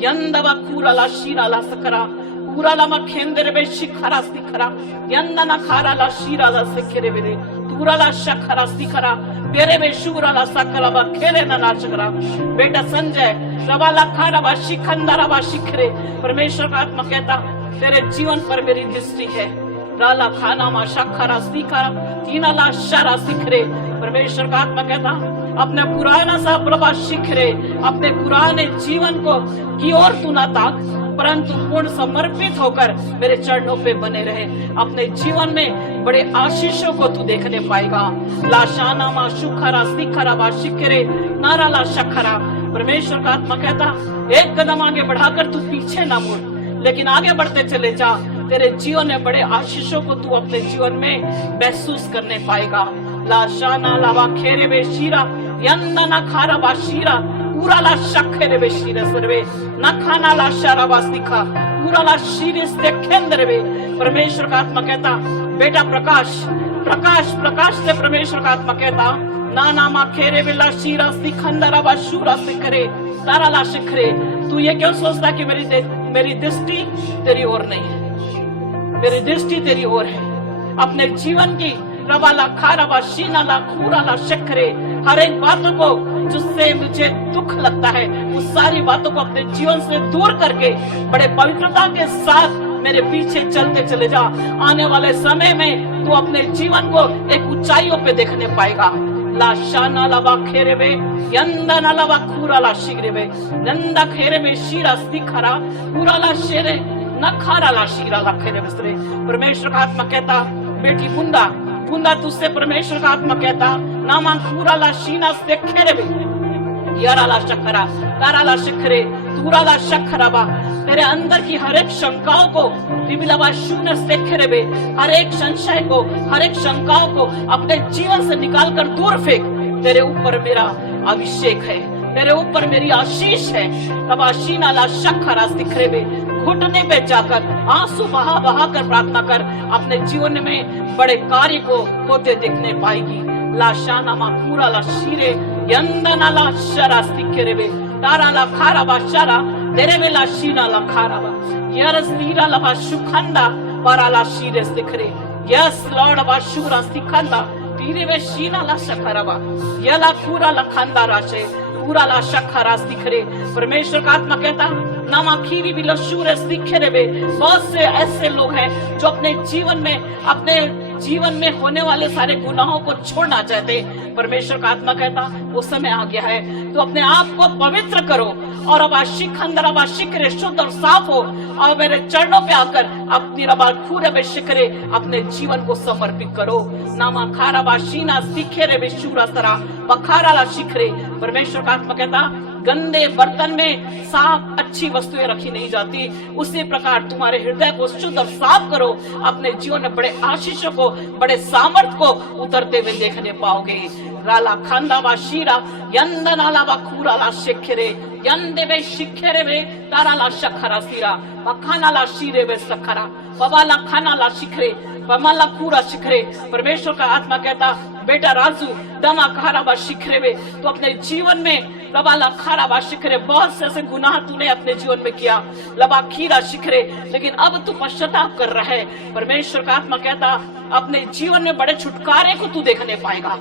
यंदवा कूरला शीराला सकरा पूराला मखेंदरे में शिखरा शिखरा यंदना खाराला शीराला शिखरे में तूराला शखरा शिखरा तेरे में शूराला सकला खेले ना नाचकरा। बेटा संजय रवाला खाराबा शिखंदराबा शिखरे, परमेश्वर का आत्मा कहता तेरे जीवन पर मेरी दृष्टि है। राला खाना मा शखरा शिखरा तीनाला शरा शिखरे। परमेश्वर का आत्मा कहता अपने पुराना सा प्रभा शिखरे, अपने पुराने जीवन को की ओर तू ना ताक, परंतु पूर्ण समर्पित होकर मेरे चरणों पे बने रहे। अपने जीवन में बड़े आशीषों को तू देखने पाएगा। लाशाना मा शुखरा शिखरा वा शिखरे नारा ला शखरा। परमेश्वर का आत्मा कहता एक कदम आगे बढ़ाकर तू पीछे ना मुड़, लेकिन आगे बढ़ते चले जा। तेरे जीवन में बड़े आशीषों को तू अपने जीवन में महसूस करने पाएगा। लाशाना लावा खेरे वे शीरा यंदना खारा वा शीरा पूरा ला शखेरे वे शीरे सर्वे न खाना ला शारा वा सिखा पूरा ला शीरे से केंद्र वे। परमेश्वर का आत्मा कहता बेटा प्रकाश प्रकाश प्रकाश से परमेश्वर का आत्मा कहता ना नामा खेरे बिला शीरा सिखंदरा बशूरा सिखरे तारा ला शिखरे। तू ये क्यों सोचता कि मेरी दृष्टि तेरी ओर नहीं है? मेरी दृष्टि तेरी ओर है। अपने जीवन की रवाला खारावा शीनाला खूराला शक्रे, हर एक बातों को जिससे मुझे दुख लगता है उस सारी बातों को अपने जीवन से दूर करके बड़े पवित्रता के साथ मेरे पीछे चलते चले जा। आने वाले समय में तू अपने जीवन को एक ऊंचाइयों पे देखने पाएगा। ला शाना लवा खेरे में यंदा ना लवा खूरा ला शिगरे में नंदा खेरे में शीरा सिखरा पूरा ला शेरे न खारा ला शीरा ला खेरे बिस्तरे। परमेश्वर का आत्मा कहता, बेटी बुंदा बुंदा तुझसे परमेश्वर का आत्मा कहता, नामा खूरा ला शीना से खेरे में यारा ला शखरा तारा ला शिखरे तूरा ला शखराबा। तेरे अंदर की हर एक शंकाओं को रिबिलाबा शून्य से खेरे में, हर एक संशय को, हर एक शंकाओं को अपने जीवन से निकाल कर दूर फेंक। तेरे ऊपर मेरा अभिषेक है, तेरे ऊपर मेरी आशीष है। तब शीना ला शखरा सिखरे में घुटने पे जाकर आंसू बहा बहा कर प्रार्थना कर, अपने जीवन में बड़े कार्य को होते देखने पाएगी। ला शाना मा पूरा ला शीरे यंदना ला शरा सिखरे में तारा ला खारा बा शरा तेरे में ला शीना ला खारा बा यरस तीरा ला बा शुखंदा पारा ला शीरे सिखरे। यस लॉर्ड बा शूरा सिखंदा तीरे में शीना ला शखरा बा यला पूरा ला खंदा राशे पूरा ला शखरा सिखरे। परमेश्वर का आत्मा कहता, नामा खीरी भी लशूर सिखरे में। बहुत से ऐसे लोग हैं जो अपने जीवन में होने वाले सारे गुनाहों को छोड़ना चाहते। परमेश्वर का आत्मा कहता, वो समय आ गया है तो अपने आप को पवित्र करो और अब आशिक अंदर अब आशिक शुद्ध और साफ हो और मेरे चरणों पे आकर अपनी रबा खूर में शिखरे अपने जीवन को समर्पित करो। नामा खारा बाशीना सिखेरे बेशूरा सरा बखारा ला शिखरे। परमेश्वर का आत्मा कहता, गंदे बर्तन में साफ अच्छी वस्तुएं रखी नहीं जाती, उसी प्रकार तुम्हारे हृदय को शुद्ध और साफ करो। अपने जीवन में बड़े आशीषों को, बड़े सामर्थ को उतरते हुए देखने पाओगे। राला खांदा वा शीरा यंदनाला वा खूरा ला शिखरे यंदे वे शिखरे में तारा ला शखरा सीरा वखाना ला शीरे वे सखरा पवाला खाना ला शिखरे पमाला पूरा शिखरे। परमेश्वर का आत्मा कहता, बेटा राजू दमा खाराबा शिखरे में तो अपने जीवन में लबाला खाराबा शिखरे बहुत से ऐसे गुनाह तूने अपने जीवन में किया लबा खीरा शिखरे, लेकिन अब तू पश्चाताप कर रहा है। परमेश्वर का आत्मा कहता, अपने जीवन में बड़े छुटकारे को तू देखने पाएगा।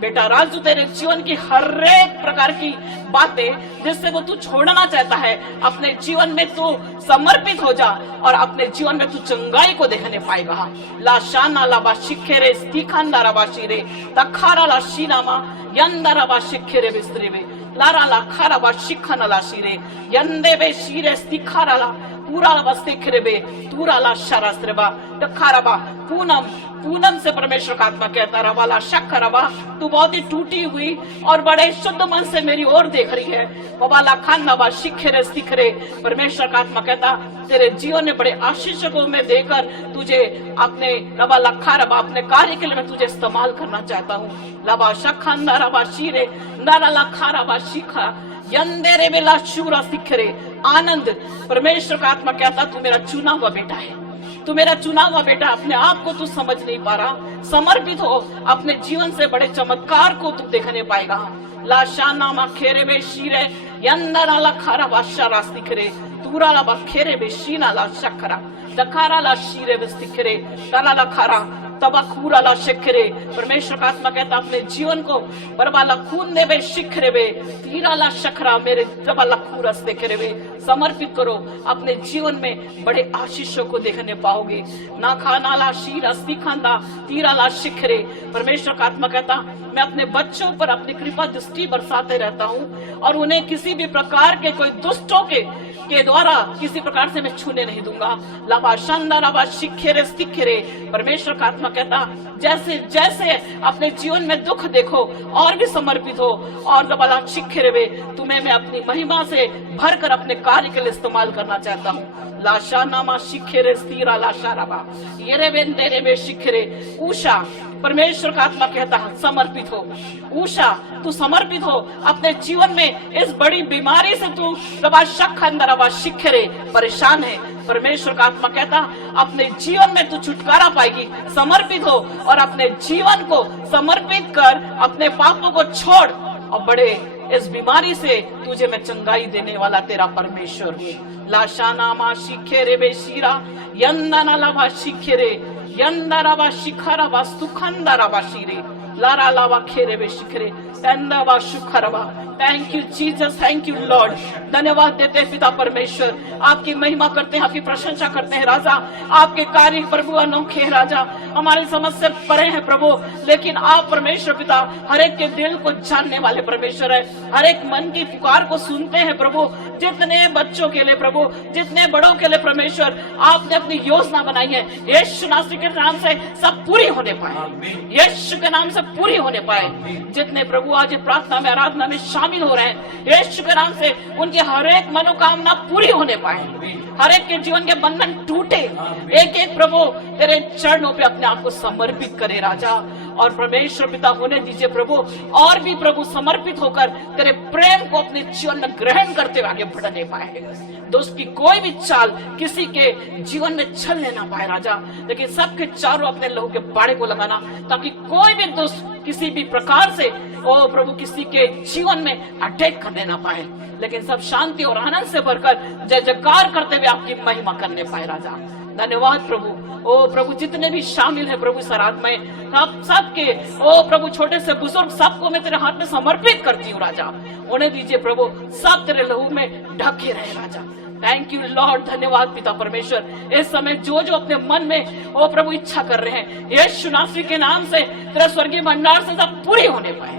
बेटा राजू तेरे जीवन की हर एक प्रकार की बातें जिससे वो तू छोड़ना चाहता है, अपने जीवन में तू समर्पित हो जा और अपने जीवन में तू चंगाई को देखने पाएगा। ला शाना लाबा शिखेरे स्थिखांदा रबा शिरे तखारा ला शीनामा यंदा रबा शिखेरे बिस्तरे में लारा ला खारा बा शिखना ला शिरे यंदे बे शिरे स्थिखारा ला पूरा वस्तिखरे बे तूरा ला शरास्त्र बा तखारा बा पूनम से परमेश्वर का आत्मा कहता, रवाला शक रवा तू बहुत ही टूटी हुई और बड़े शुद्ध मन से मेरी ओर देख रही है। बबाला खाना बा शिखरे सिखरे। परमेश्वर का आत्मा कहता, तेरे जीवन में बड़े आशीष को मैं देकर तुझे अपने रवाला खा रवा अपने कार्य के लिए मैं तुझे इस्तेमाल करना चाहता हूँ। लबा शखंदा रवा शीरे नारा खा रवा शिखा यंदेरे बेला शूरा सिखरे आनंद। परमेश्वर का आत्मा कहता, तू मेरा चुना हुआ बेटा है, तू मेरा चुना हुआ बेटा। अपने आप को तू समझ नहीं पा रहा, समर्पित हो, अपने जीवन से बड़े चमत्कार को तू देखने पाएगा। ला शाना मा खेरे बे शीरे यंदना ला खारा बाशा रास्तिखरे तूरा ला बखेरे बे शीना ला शखरा दखारा ला शीरे बिस्तिखरे तला ला खारा तबा खूरा ला शिखरे। परमेश्वर का आत्मा कहता, अपने जीवन को बरबाला खून ने बे शिखरे बे तीरा ला शखरा मेरे तबाला खूरा सिखरे बे समर्पित करो। अपने जीवन में बड़े आशीषों को देखने पाओगे। ना खाना ला शीरा सिखांदा तीरा ला शिखरे। परमेश्वर का आत्मा कहता, मैं अपने बच्चों पर अपनी कृपा दृष्टि बरसाते रहता हूँ और उन्हें किसी भी प्रकार के कोई दुष्टों के द्वारा किसी प्रकार से मैं छूने नहीं दूंगा। लाबा शानदार लाबा शिखेरे सिखेरे। परमेश्वर का आत्मा कहता, जैसे जैसे अपने जीवन में दुख देखो और भी समर्पित हो और दबाला शिखेरे में तुम्हें मैं अपनी महिमा से भरकर अपने कार्य के लिए इस्तेमाल करना चाहता हूँ। लाशा नामा शिखेरे स्थिरा लाशा रबा येरे बेन तेरे बे शिखेरे उषा। परमेश्वर का आत्मा कहता, समर्पित हो उषा, तू समर्पित हो। अपने जीवन में इस बड़ी बीमारी से तू रबा शक अंदर रबा शिखरे परेशान है, परमेश्वर का आत्मा कहता अपने जीवन में तू छुटकारा पाएगी। समर्पित हो और अपने जीवन को समर्पित कर, अपने पापों को छोड़ और बड़े इस बीमारी से तुझे मैं चंगाई देने वाला तेरा परमेश्वर हूँ। लाशाना मा शिखे रे बेशीरा यंदना लाभा शिखे रे यंदरा बा शिखरा बा सुखंदरा बा शिरे लारा लावा खेरे बे शिखरे तंदवा शुखरवा। Thank you Jesus, thank you lord. धन्यवाद देते हैं पिता परमेश्वर, आपकी महिमा करते हैं, आपकी प्रशंसा करते हैं राजा। आपके कार्य प्रभु अनोखे हैं राजा, हमारी समझ से परे हैं प्रभु, लेकिन आप परमेश्वर पिता हर एक के दिल को जानने वाले परमेश्वर है, हर एक मन की पुकार को सुनते हैं प्रभु। जितने बच्चों के लिए प्रभु, जितने बड़ों के लिए परमेश्वर आपने अपनी योजना बनाई है, यीशु नासरी के नाम से सब पूरी होने पाए, यीशु के नाम से पूरी होने पाए। जितने प्रभु आज प्रार्थना में आराधना में शामिल हो रहे हैं, यीशु के नाम से उनकी हर एक मनोकामना पूरी होने पाए, हर एक के जीवन के बंधन टूटे। एक एक प्रभु तेरे चरणों पे अपने आप को समर्पित करे राजा, और परमेश्वर पिता होने दीजिए प्रभु, और भी प्रभु समर्पित होकर तेरे प्रेम को अपने जीवन में ग्रहण करते हुए आगे बढ़ने पाए। दोस्त की कोई भी चाल किसी के जीवन में चलने ना पाए राजा, लेकिन सबके चारों अपने लहू के बाड़े को लगाना, ताकि कोई भी दुष्ट किसी भी प्रकार से ओ प्रभु किसी के जीवन में अटैक करने ना पाए, लेकिन सब शांति और आनंद से भरकर जय जयकार करते हुए आपकी महिमा करने पाए राजा। धन्यवाद प्रभु। ओ प्रभु जितने भी शामिल है प्रभु इस आराधना में, आप सबके ओ प्रभु छोटे से बुजुर्ग सबको मैं तेरे हाथ में समर्पित करती हूँ राजा। उन्हें दीजिए प्रभु, सब तेरे लहू में ढके रहे राजा। थैंक यू लॉर्ड, धन्यवाद पिता परमेश्वर। इस समय जो जो अपने मन में ओ प्रभु इच्छा कर रहे हैं, यीशु नासरी के नाम से तेरे स्वर्गीय भंडार से सब पूरी होने पाए,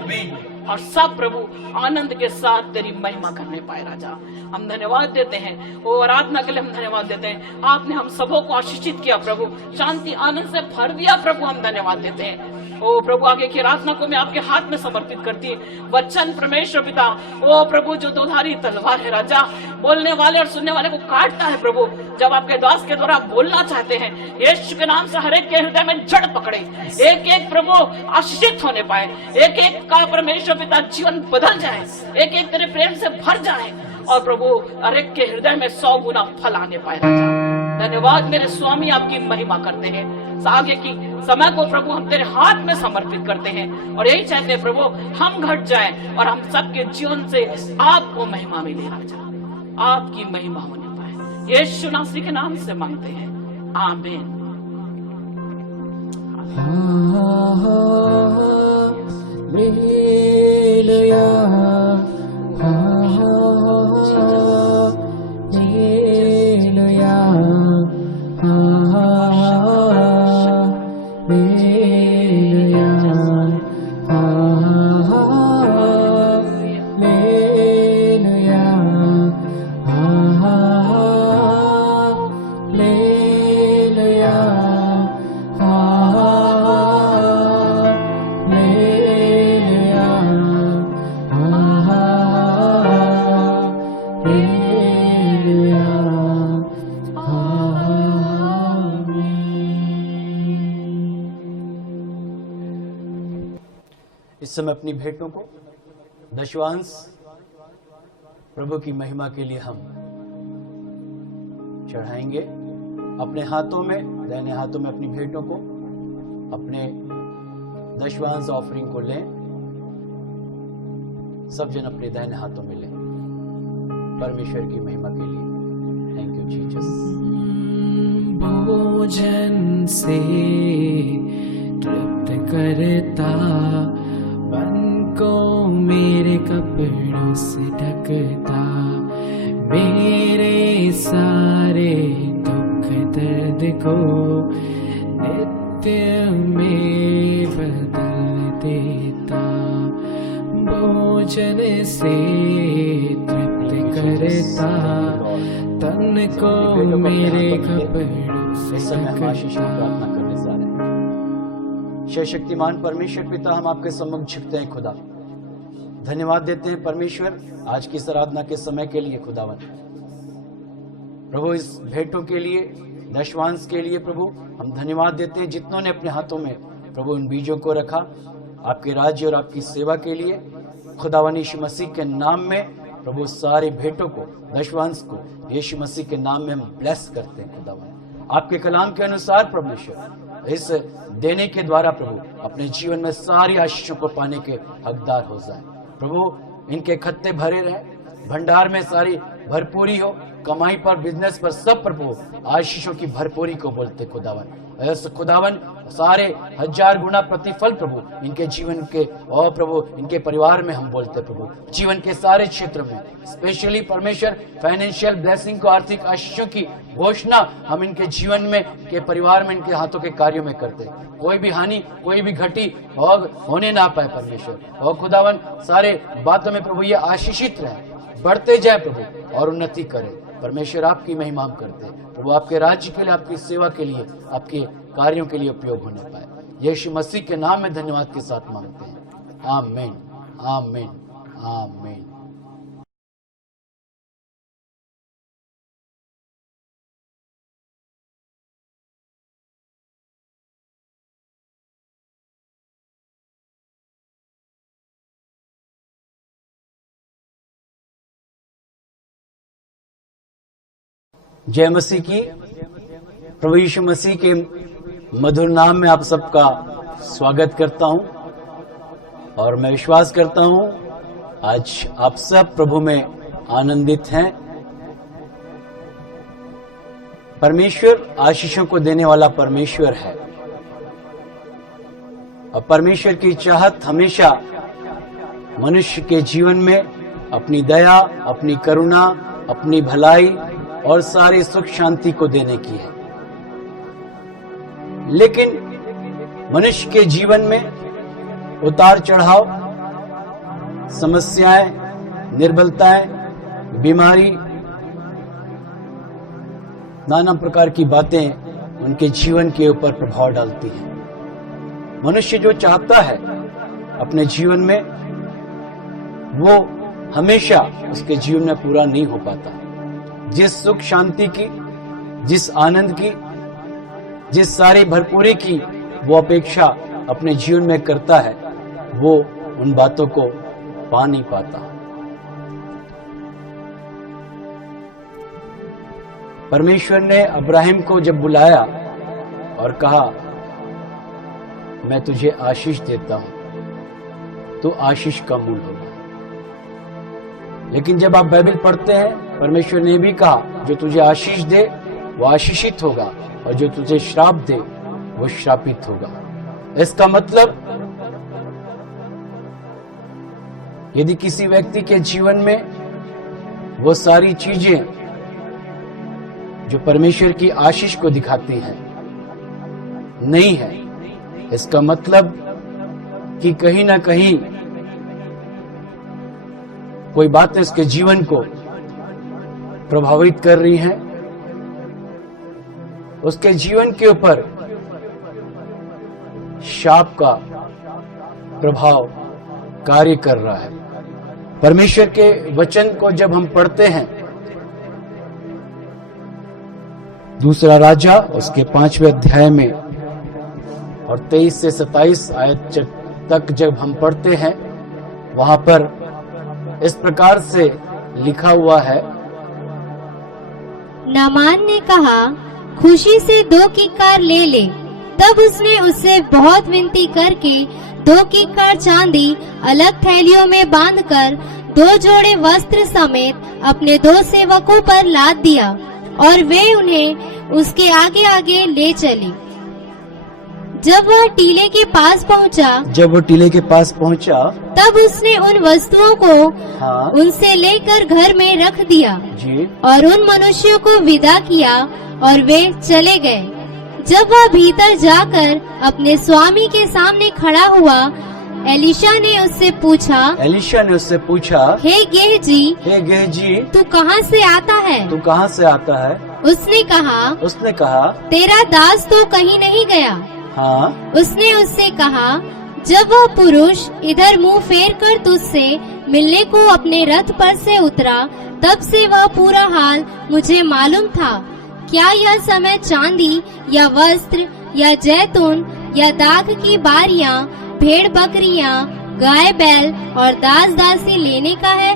और सब प्रभु आनंद के साथ तेरी महिमा करने पाए राजा। हम धन्यवाद देते हैं, ओ आराधना के लिए हम धन्यवाद देते हैं। आपने हम सबों को आशीषित किया प्रभु, शांति आनंद से भर दिया प्रभु, हम धन्यवाद देते हैं। ओ प्रभु आगे की आराधना को मैं आपके हाथ में समर्पित करती हूँ। वचन परमेश्वर पिता ओ प्रभु जो दोधारी तलवार है राजा, बोलने वाले और सुनने वाले को काटता है प्रभु। जब आपके दास के द्वारा बोलना चाहते हैं, यीशु के नाम से हर एक के हृदय में जड़ पकड़े, एक एक प्रभु आशीषित होने पाए, एक एक का परमेश्वर पिता जीवन बदल जाए, एक एक तेरे प्रेम से भर जाए, और प्रभु हर एक के हृदय में 100 गुना फल आने पाए राजा। धन्यवाद मेरे स्वामी, आपकी महिमा करते हैं। आगे की समय को प्रभु हम तेरे हाथ में समर्पित करते हैं, और यही चाहते हैं प्रभु हम घट जाएं और हम सबके जीवन से आपको महिमा मिले राजा, आपकी महिमा होने पाए। यीशु नासरी के नाम से मांगते हैं, आमीन। इस समय अपनी भेंटों को दशवांश प्रभु की महिमा के लिए हम चढ़ाएंगे। अपने हाथों में, दाहिने हाथों में अपनी भेंटों को, अपने दशवांश ऑफरिंग को लें। सब जन अपने दाहिने हाथों में लें परमेश्वर की महिमा के लिए। Thank you Jesus. भोजन से तृप्त करता, मन को मेरे कपड़ों से ढकता, मेरे सारे दुख दर्द को नित्य में बदल देता। भोजन से तृप्त करता, तन को मेरे कपड़ों से ढकता। शक्तिमान परमेश्वर पिता, हम आपके सम्मुख झुकते हैं खुदा, धन्यवाद देते हैं परमेश्वर आज की इस आराधना के समय के लिए खुदावन। प्रभु इस भेंटों के लिए, दशवांश के लिए प्रभु हम धन्यवाद देते हैं, जितनों ने अपने हाथों में प्रभु उन बीजों को रखा आपके राज्य और आपकी सेवा के लिए। खुदावन यीशु मसीह के नाम में प्रभु सारे भेंटों को, दशवांश को यीशु मसीह के नाम में हम ब्लेस करते हैं खुदावन। आपके कलाम के अनुसार परमेश्वर इस देने के द्वारा प्रभु अपने जीवन में सारी आशीषों को पाने के हकदार हो जाए। प्रभु इनके खत्ते भरे रहे, भंडार में सारी भरपूरी हो, कमाई पर, बिजनेस पर, सब प्रभु आशीषों की भरपूरी को बोलते खुदावन। खुदावन सारे 1000 गुना प्रतिफल प्रभु इनके जीवन के और प्रभु इनके परिवार में हम बोलते प्रभु, जीवन के सारे क्षेत्र में, स्पेशली परमेश्वर फाइनेंशियल ब्लेसिंग को, आर्थिक आशीषों की घोषणा हम इनके जीवन में के परिवार में इनके हाथों के कार्यों में करते। कोई भी हानि, कोई भी घटी और होने ना पाए परमेश्वर। और खुदावन सारे बातों में प्रभु ये आशीषित रहे, बढ़ते जाए प्रभु और उन्नति करें। परमेश्वर आपकी महिमा हम करते हैं प्रभु, आपके राज्य के लिए, आपकी सेवा के लिए, आपके कार्यों के लिए उपयोग होने पाए। यीशु मसीह के नाम में धन्यवाद के साथ मांगते हैं, आमीन, आमीन, आमीन। जय मसीह की। प्रभु यीशु मसीह के मधुर नाम में आप सबका स्वागत करता हूं और मैं विश्वास करता हूं आज आप सब प्रभु में आनंदित हैं। परमेश्वर आशीषों को देने वाला परमेश्वर है और परमेश्वर की चाहत हमेशा मनुष्य के जीवन में अपनी दया, अपनी करुणा, अपनी भलाई और सारी सुख शांति को देने की है। लेकिन मनुष्य के जीवन में उतार चढ़ाव, समस्याएं, निर्बलताएं, बीमारी, नाना प्रकार की बातें उनके जीवन के ऊपर प्रभाव डालती हैं। मनुष्य जो चाहता है अपने जीवन में वो हमेशा उसके जीवन में पूरा नहीं हो पाता। जिस सुख शांति की, जिस आनंद की, जिस सारी भरपूरी की वो अपेक्षा अपने जीवन में करता है, वो उन बातों को पा नहीं पाता। परमेश्वर ने अब्राहिम को जब बुलाया और कहा मैं तुझे आशीष देता हूं, तो आशीष का मूल होगा। लेकिन जब आप बाइबल पढ़ते हैं, परमेश्वर ने भी कहा जो तुझे आशीष दे वो आशीषित होगा और जो तुझे श्राप दे वो श्रापित होगा। इसका मतलब यदि किसी व्यक्ति के जीवन में वो सारी चीजें जो परमेश्वर की आशीष को दिखाती हैं नहीं है, इसका मतलब कि कहीं ना कहीं कोई बातें उसके जीवन को प्रभावित कर रही हैं, उसके जीवन के ऊपर शाप का प्रभाव कार्य कर रहा है। परमेश्वर के वचन को जब हम पढ़ते हैं, दूसरा राजा उसके 5वें अध्याय में और 23 से 27 आयत तक जब हम पढ़ते हैं, वहां पर इस प्रकार से लिखा हुआ है। नामान ने कहा खुशी से 2 किक्कार ले ले। तब उसने उससे बहुत विनती करके 2 किक्कार चांदी अलग थैलियों में बांधकर 2 जोड़े वस्त्र समेत अपने 2 सेवकों पर लाद दिया और वे उन्हें उसके आगे आगे ले चले। जब वह टीले के पास पहुंचा, तब उसने उन वस्तुओं को उनसे लेकर घर में रख दिया जी। और उन मनुष्यों को विदा किया और वे चले गए। जब वह भीतर जाकर अपने स्वामी के सामने खड़ा हुआ, एलिशा ने उससे पूछा, हे गेहजी, तू कहाँ से आता है? उसने कहा, तेरा दास तो कहीं नहीं गया। उसने उससे कहा, जब वह पुरुष इधर मुंह फेर कर तुझसे मिलने को अपने रथ पर से उतरा, तब से वह पूरा हाल मुझे मालूम था। क्या यह समय चांदी या वस्त्र या जैतून या दाख की बारियां, भेड़ बकरियां, गाय बैल और दास दासी लेने का है?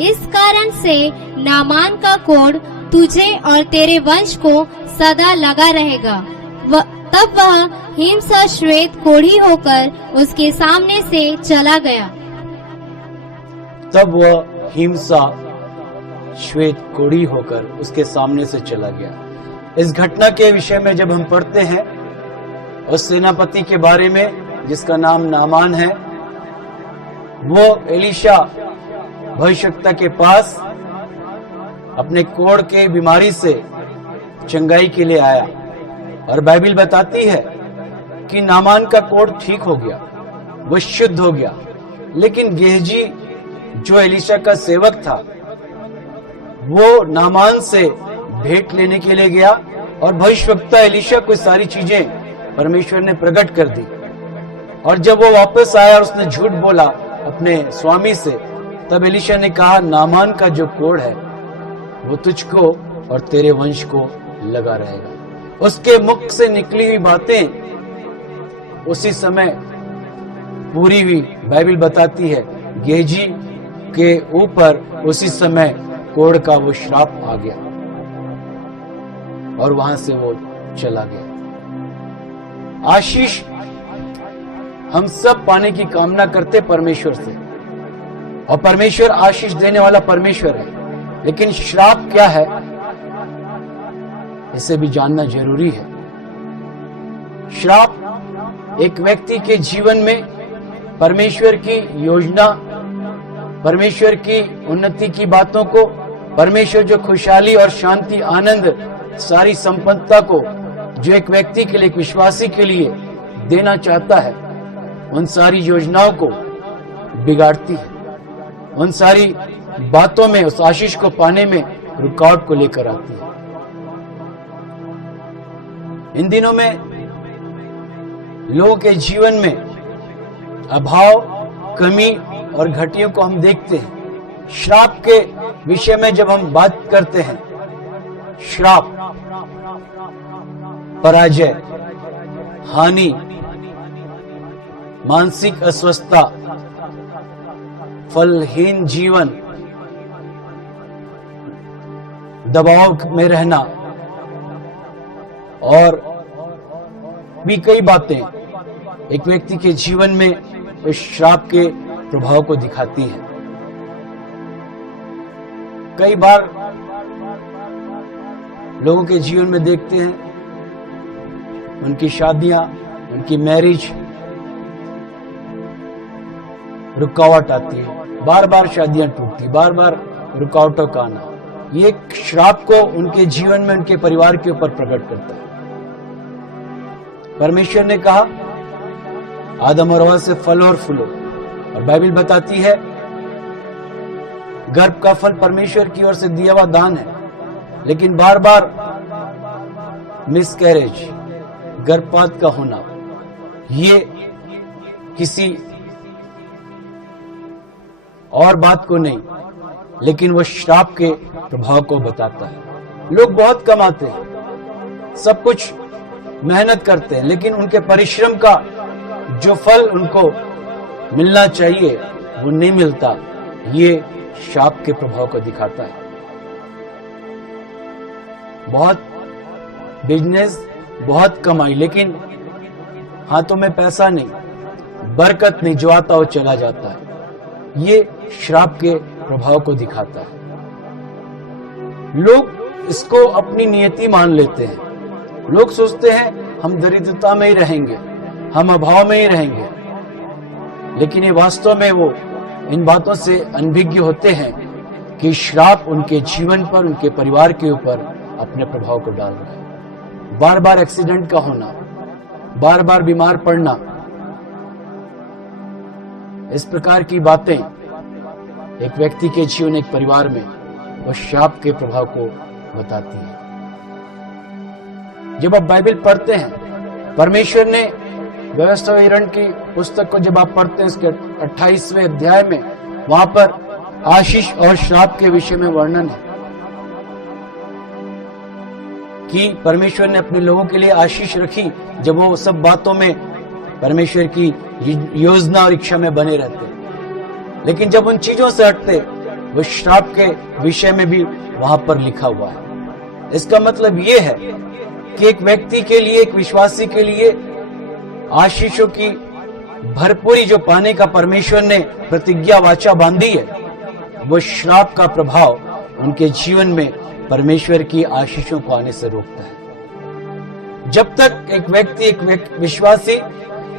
इस कारण से नामान का कोढ़ तुझे और तेरे वंश को सदा लगा रहेगा। तब वह हिमसा श्वेत कोढ़ी होकर उसके सामने से चला गया। तब वह हिमसा श्वेत कोढ़ी होकर उसके सामने से चला गया। इस घटना के विषय में जब हम पढ़ते हैं उस सेनापति के बारे में जिसका नाम नामान है, वो एलीशा भविष्यवक्ता के पास अपने कोढ़ के बीमारी से चंगाई के लिए आया और बाइबल बताती है कि नामान का कोढ़ ठीक हो गया, वो शुद्ध हो गया। लेकिन गेहजी जो एलीशा का सेवक था वो नामान से भेंट लेने के लिए गया और भविष्यवक्ता एलीशा को सारी चीजें परमेश्वर ने प्रकट कर दी। और जब वो वापस आया और उसने झूठ बोला अपने स्वामी से, तब एलीशा ने कहा नामान का जो कोढ़ है वो तुझको और तेरे वंश को लगा रहेगा। उसके मुख से निकली हुई बातें उसी समय पूरी हुई। बाइबल बताती है गेहजी के ऊपर उसी समय कोढ़ का वो श्राप आ गया और वहां से वो चला गया। आशीष हम सब पाने की कामना करते परमेश्वर से, और परमेश्वर आशीष देने वाला परमेश्वर है। लेकिन श्राप क्या है इसे भी जानना जरूरी है। श्राप एक व्यक्ति के जीवन में परमेश्वर की योजना, परमेश्वर की उन्नति की बातों को, परमेश्वर जो खुशहाली और शांति, आनंद, सारी संपन्नता को जो एक व्यक्ति के लिए, एक विश्वासी के लिए देना चाहता है, उन सारी योजनाओं को बिगाड़ती है। उन सारी बातों में, उस आशीष को पाने में रुकावट को लेकर आती है। इन दिनों में लोगों के जीवन में अभाव, कमी और घटियों को हम देखते हैं। श्राप के विषय में जब हम बात करते हैं, श्राप, पराजय, हानि, मानसिक अस्वस्थता, फलहीन जीवन, दबाव में रहना और भी कई बातें एक व्यक्ति के जीवन में उस श्राप के प्रभाव को दिखाती हैं। कई बार लोगों के जीवन में देखते हैं उनकी शादियां, उनकी मैरिज रुकावट आती है, बार बार शादियां टूटती, बार बार रुकावटों का आना, ये श्राप को उनके जीवन में, उनके परिवार के ऊपर प्रकट करता है। परमेश्वर ने कहा आदम और हव्वा से फलो और फूलो, और बाइबल बताती है गर्भ का फल परमेश्वर की ओर से दिया हुआ दान है। लेकिन बार बार मिसकैरेज, गर्भपात का होना, ये किसी और बात को नहीं, लेकिन वो श्राप के प्रभाव को बताता है। लोग बहुत कमाते हैं, सब कुछ मेहनत करते हैं, लेकिन उनके परिश्रम का जो फल उनको मिलना चाहिए वो नहीं मिलता। ये श्राप के प्रभाव को दिखाता है। बहुत बिजनेस, बहुत कमाई, लेकिन हाथों में पैसा नहीं, बरकत नहीं, जो आता वो चला जाता है। ये श्राप के प्रभाव को दिखाता है। लोग इसको अपनी नियति मान लेते हैं। लोग सोचते हैं हम दरिद्रता में ही रहेंगे, हम अभाव में ही रहेंगे, लेकिन ये वास्तव में वो इन बातों से अनभिज्ञ होते हैं कि श्राप उनके जीवन पर, उनके परिवार के ऊपर अपने प्रभाव को डाल रहा है। बार बार एक्सीडेंट का होना, बार बार बीमार पड़ना, इस प्रकार की बातें एक व्यक्ति के जीवन, एक परिवार में वो श्राप के प्रभाव को बताती है। जब आप बाइबल पढ़ते हैं, परमेश्वर ने व्यवस्था विवरण की पुस्तक को जब आप पढ़ते हैं, इसके 28वें अध्याय में, वहां पर आशीष और श्राप के विषय में वर्णन है कि परमेश्वर ने अपने लोगों के लिए आशीष रखी जब वो सब बातों में परमेश्वर की योजना और इच्छा में बने रहते। लेकिन जब उन चीजों से हटते, वो श्राप के विषय में भी वहां पर लिखा हुआ है। इसका मतलब ये है कि एक व्यक्ति के लिए, एक विश्वासी के लिए आशीषों की भरपूरी जो पाने का परमेश्वर ने प्रतिज्ञा वाचा बांधी है, वो श्राप का प्रभाव उनके जीवन में परमेश्वर की आशीषों को आने से रोकता है। जब तक एक व्यक्ति, एक विश्वासी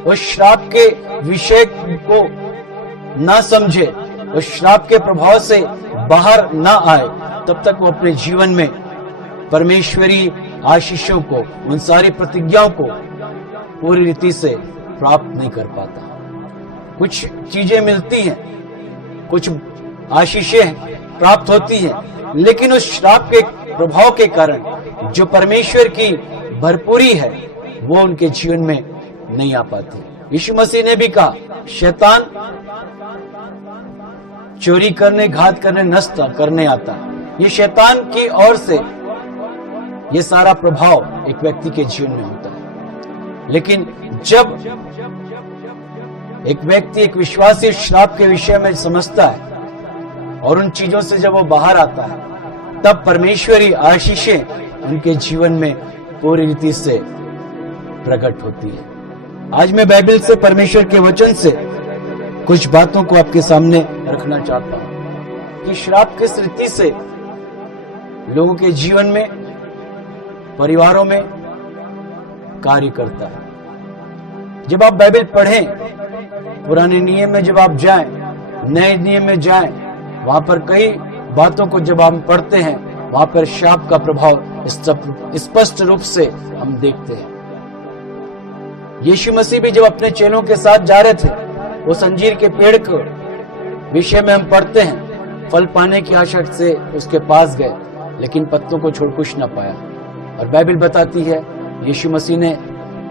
उस श्राप के विषय को ना समझे, उस श्राप के प्रभाव से बाहर ना आए, तब तक वो अपने जीवन में परमेश्वरी आशीषों को, उन सारी प्रतिज्ञाओं को पूरी रीति से प्राप्त नहीं कर पाता। कुछ चीजें मिलती हैं, कुछ आशीषें प्राप्त होती हैं, लेकिन उस श्राप के प्रभाव के कारण जो परमेश्वर की भरपूरी है वो उनके जीवन में नहीं आ पाती। यीशु मसीह ने भी कहा, शैतान चोरी करने, घात करने, नष्ट करने आता। ये शैतान की ओर से ये सारा प्रभाव एक व्यक्ति के जीवन में होता है। लेकिन जब एक व्यक्ति, एक विश्वासी श्राप के विषय में समझता है और उन चीजों से जब वो बाहर आता है, तब परमेश्वरी आशीषें उनके जीवन में पूरी रीति से प्रकट होती है। आज मैं बाइबल से, परमेश्वर के वचन से कुछ बातों को आपके सामने रखना चाहता हूं कि श्राप किस रीति से लोगों के जीवन में, परिवारों में कार्य करता है। जब आप बाइबल पढ़ें, पुराने नियम में जब आप जाएं, नए नियम में जाएं, वहां पर कई बातों को जब हम पढ़ते हैं, वहां पर श्राप का प्रभाव स्पष्ट रूप से हम देखते हैं। यीशु मसीह भी जब अपने चेलों के साथ जा रहे थे, वो अंजीर के पेड़ को विषय में हम पढ़ते हैं, फल पाने की आशा से उसके पास गए, लेकिन पत्तों को छोड़ कुछ न पाया। और बाइबल बताती है यीशु मसीह ने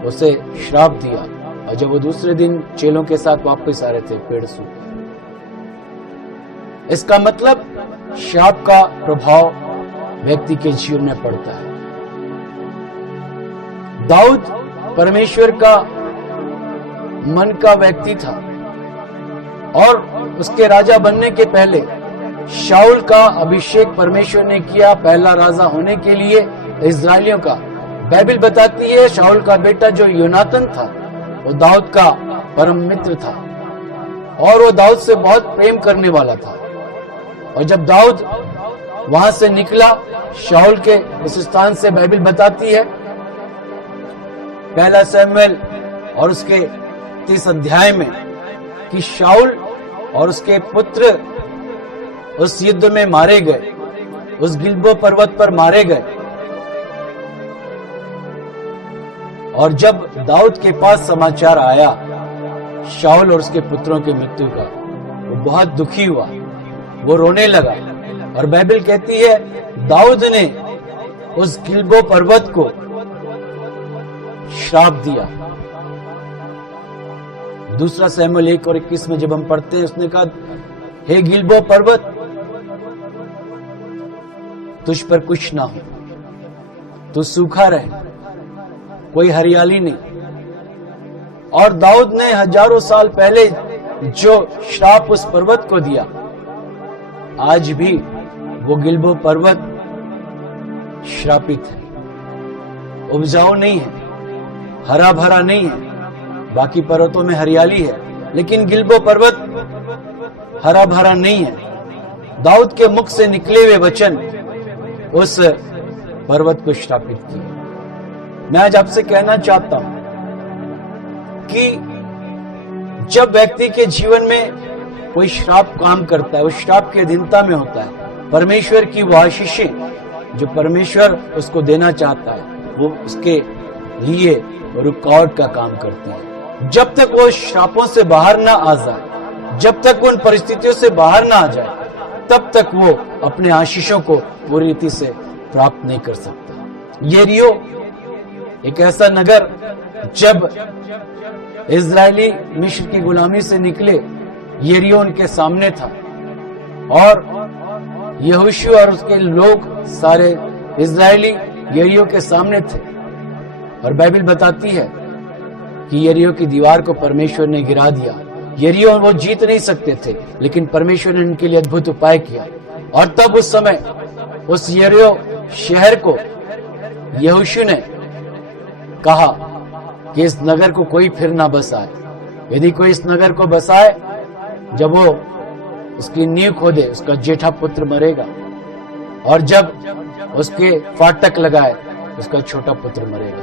उसे श्राप दिया, और जब वो दूसरे दिन चेलों के साथ वापस आ रहे थे, पेड़ सूख गया। इसका मतलब श्राप का प्रभाव व्यक्ति के जीवन में पड़ता है। दाऊद परमेश्वर का मन का व्यक्ति था, और उसके राजा बनने के पहले शाऊल का अभिषेक परमेश्वर ने किया पहला राजा होने के लिए इस्राएलियों का। बाइबल बताती है शाऊल का बेटा जो योनातन था, वो दाऊद का परम मित्र था, और वो दाऊद से बहुत प्रेम करने वाला था। और जब दाऊद वहां से निकला शाऊल के उस स्थान से, बाइबल बताती है पहला शमूएल और उसके 30 अध्याय में कि शाऊल और उसके पुत्र उस युद्ध में मारे गए, उस गिलबो पर्वत पर मारे गए। और जब दाऊद के पास समाचार आया शाऊल और उसके पुत्रों की मृत्यु का, वो बहुत दुखी हुआ, वो रोने लगा। और बाइबल कहती है दाऊद ने उस गिलबो पर्वत को श्राप दिया। दूसरा शमूएल 1 और 21 में जब हम पढ़ते हैं, उसने कहा, हे गिलबो पर्वत, तुझ पर कुछ ना हो, तू सूखा रहे, कोई हरियाली नहीं। और दाऊद ने हजारों साल पहले जो श्राप उस पर्वत को दिया, आज भी वो गिलबो पर्वत श्रापित है, उपजाऊ नहीं है, हरा भरा नहीं है। बाकी पर्वतों में हरियाली है, लेकिन गिलबो पर्वत हरा भरा नहीं है। दाऊद के मुख से निकले हुए वचन उस पर्वत को श्रापित किए। मैं आज आपसे कहना चाहता हूं कि जब व्यक्ति के जीवन में कोई श्राप काम करता है, वो श्राप की अधीनता में होता है, परमेश्वर की वो आशीषें जो परमेश्वर उसको देना चाहता है, वो उसके लिए रुकावट का काम करती है। जब तक वो श्रापों से बाहर ना आ जाए, जब तक उन परिस्थितियों से बाहर ना आ जाए, तब तक वो अपने आशीषों को पूरी रीति से प्राप्त नहीं कर सकता। यरीहो एक ऐसा नगर, जब इजरायली मिस्र की गुलामी से निकले, यरीहो उनके सामने था, और यहोशू और उसके लोग सारे इजरायली यरीहो के सामने थे। और बाइबल बताती है कि यरीहो की दीवार को परमेश्वर ने गिरा दिया, यरीहो वो जीत नहीं सकते थे, लेकिन परमेश्वर ने उनके लिए अद्भुत उपाय किया। और तब उस समय उस यरीहो शहर को यहोशू ने कहा कि इस नगर को कोई फिर ना बसाए। यदि कोई इस नगर को बसाए, जब वो उसकी नींव खोदे, उसका जेठा पुत्र मरेगा, और जब उसके फाटक लगाए, उसका छोटा पुत्र मरेगा।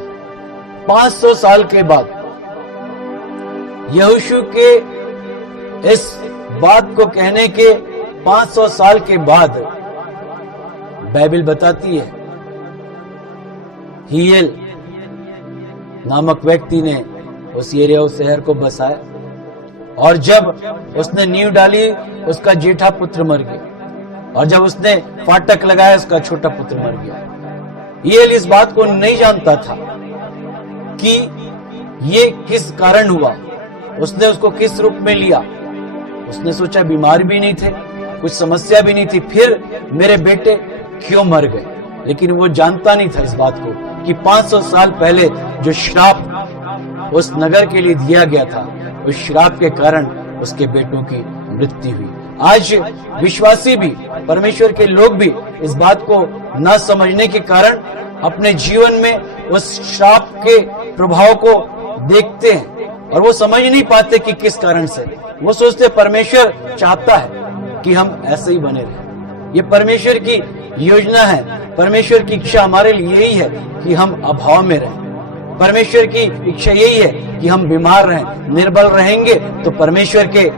500 साल के बाद यहोशू के इस बात को कहने के 500 साल के बाद बाइबल बताती है हियेल नामक व्यक्ति ने उस यरीहो शहर को बसाया, और जब उसने नींव डाली, उसका जेठा पुत्र मर गया, और जब उसने फाटक लगाया, उसका छोटा पुत्र मर गया। हियेल इस बात को नहीं जानता था कि ये किस कारण हुआ, उसने उसको किस रूप में लिया। उसने सोचा बीमार भी नहीं थे, कुछ समस्या भी नहीं थी, फिर मेरे बेटे क्यों मर गए। लेकिन वो जानता नहीं था इस बात को कि 500 साल पहले जो श्राप उस नगर के लिए दिया गया था, उस श्राप के कारण उसके बेटों की मृत्यु हुई। आज विश्वासी भी, परमेश्वर के लोग भी इस बात को न समझने के कारण अपने जीवन में उस श्राप के प्रभाव को देखते हैं, और वो समझ नहीं पाते कि किस कारण से। वो सोचते परमेश्वर चाहता है कि हम ऐसे ही बने रहें, ये परमेश्वर की योजना है, परमेश्वर की इच्छा हमारे लिए यही है कि हम अभाव में रहें। परमेश्वर की इच्छा यही है कि हम बीमार रहें, निर्बल रहेंगे तो परमेश्वर के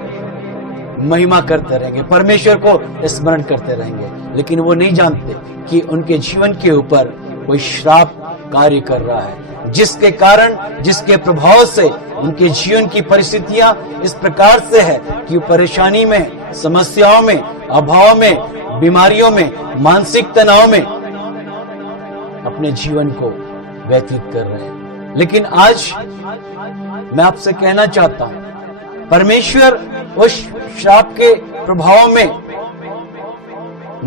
महिमा करते रहेंगे, परमेश्वर को स्मरण करते रहेंगे। लेकिन वो नहीं जानते कि उनके जीवन के ऊपर कोई श्राप कार्य कर रहा है, जिसके कारण, जिसके प्रभाव से उनके जीवन की परिस्थितियां इस प्रकार से है कि परेशानी में, समस्याओं में, अभाव में, बीमारियों में, मानसिक तनाव में अपने जीवन को व्यतीत कर रहे हैं। लेकिन आज मैं आपसे कहना चाहता हूं, परमेश्वर उस श्राप के प्रभाव में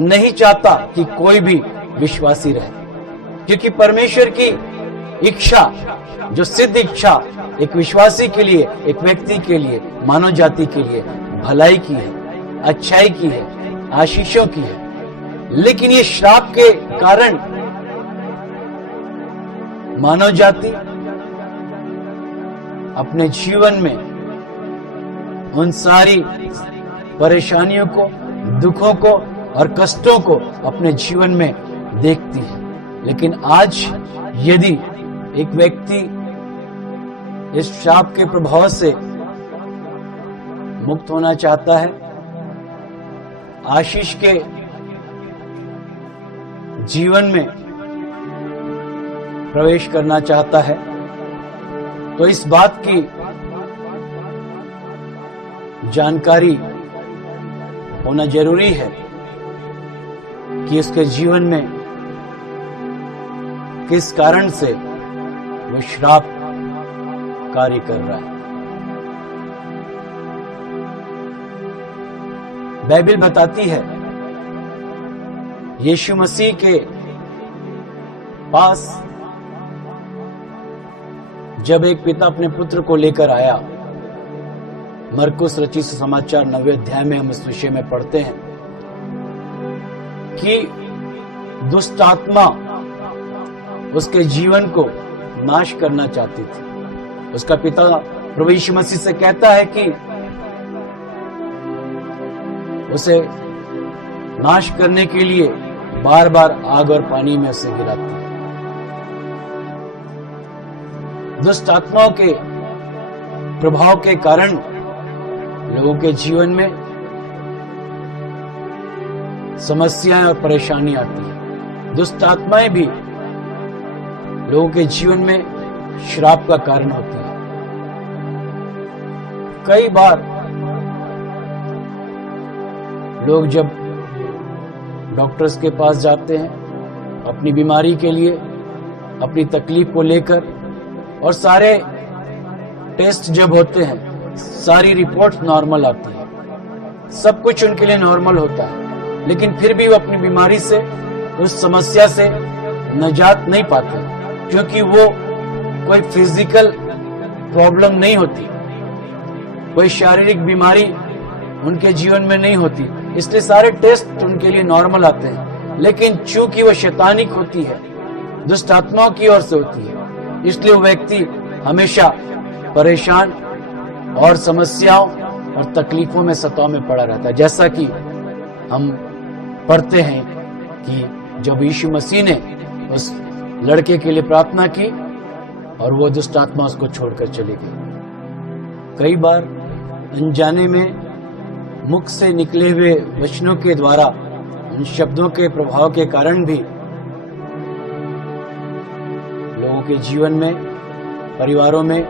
नहीं चाहता कि कोई भी विश्वासी रहे, क्योंकि परमेश्वर की इच्छा, जो सिद्ध इच्छा एक विश्वासी के लिए, एक व्यक्ति के लिए, मानव जाति के लिए भलाई की है, अच्छाई की है, आशीषों की है। लेकिन ये श्राप के कारण मानव जाति अपने जीवन में उन सारी परेशानियों को, दुखों को और कष्टों को अपने जीवन में देखती है। लेकिन आज यदि एक व्यक्ति इस श्राप के प्रभाव से मुक्त होना चाहता है, आशीष के जीवन में प्रवेश करना चाहता है, तो इस बात की जानकारी होना जरूरी है कि उसके जीवन में किस कारण से वो श्राप कार्य कर रहा है। बाइबल बताती है यीशु मसीह के पास जब एक पिता अपने पुत्र को लेकर आया, मरकुस रचित समाचार 9वें अध्याय में हम इस विषय में पढ़ते हैं कि दुष्ट आत्मा उसके जीवन को नाश करना चाहती थी। उसका पिता प्रभु यीशु मसीह से कहता है कि उसे नाश करने के लिए बार बार आग और पानी में उसे गिराती है। दुष्ट आत्माओं के प्रभाव के कारण लोगों के जीवन में समस्याएं और परेशानी आती है। दुष्ट आत्माएं भी लोगों के जीवन में श्राप का कारण होती है। कई बार लोग जब डॉक्टर्स के पास जाते हैं अपनी बीमारी के लिए, अपनी तकलीफ को लेकर, और सारे टेस्ट जब होते हैं, सारी रिपोर्ट नॉर्मल आती है, सब कुछ उनके लिए नॉर्मल होता है, लेकिन फिर भी वो अपनी बीमारी से, उस समस्या से निजात नहीं पाते, क्योंकि वो कोई फिजिकल प्रॉब्लम नहीं होती, कोई शारीरिक बीमारी उनके जीवन में नहीं होती, इसलिए सारे टेस्ट उनके लिए नॉर्मल आते हैं। लेकिन चूंकि वो शैतानिक होती है, दुष्ट आत्माओं की ओर से होती है, इसलिए वो व्यक्ति हमेशा परेशान और समस्याओं और तकलीफों में सताव में पड़ा रहता है। जैसा कि हम पढ़ते हैं कि जब यीशु मसीह ने उस लड़के के लिए प्रार्थना की और वो दुष्ट आत्मा उसको छोड़कर चली गई। कई बार अनजाने में मुख से निकले हुए वचनों के द्वारा, उन शब्दों के प्रभाव के कारण भी लोगों के जीवन में, परिवारों में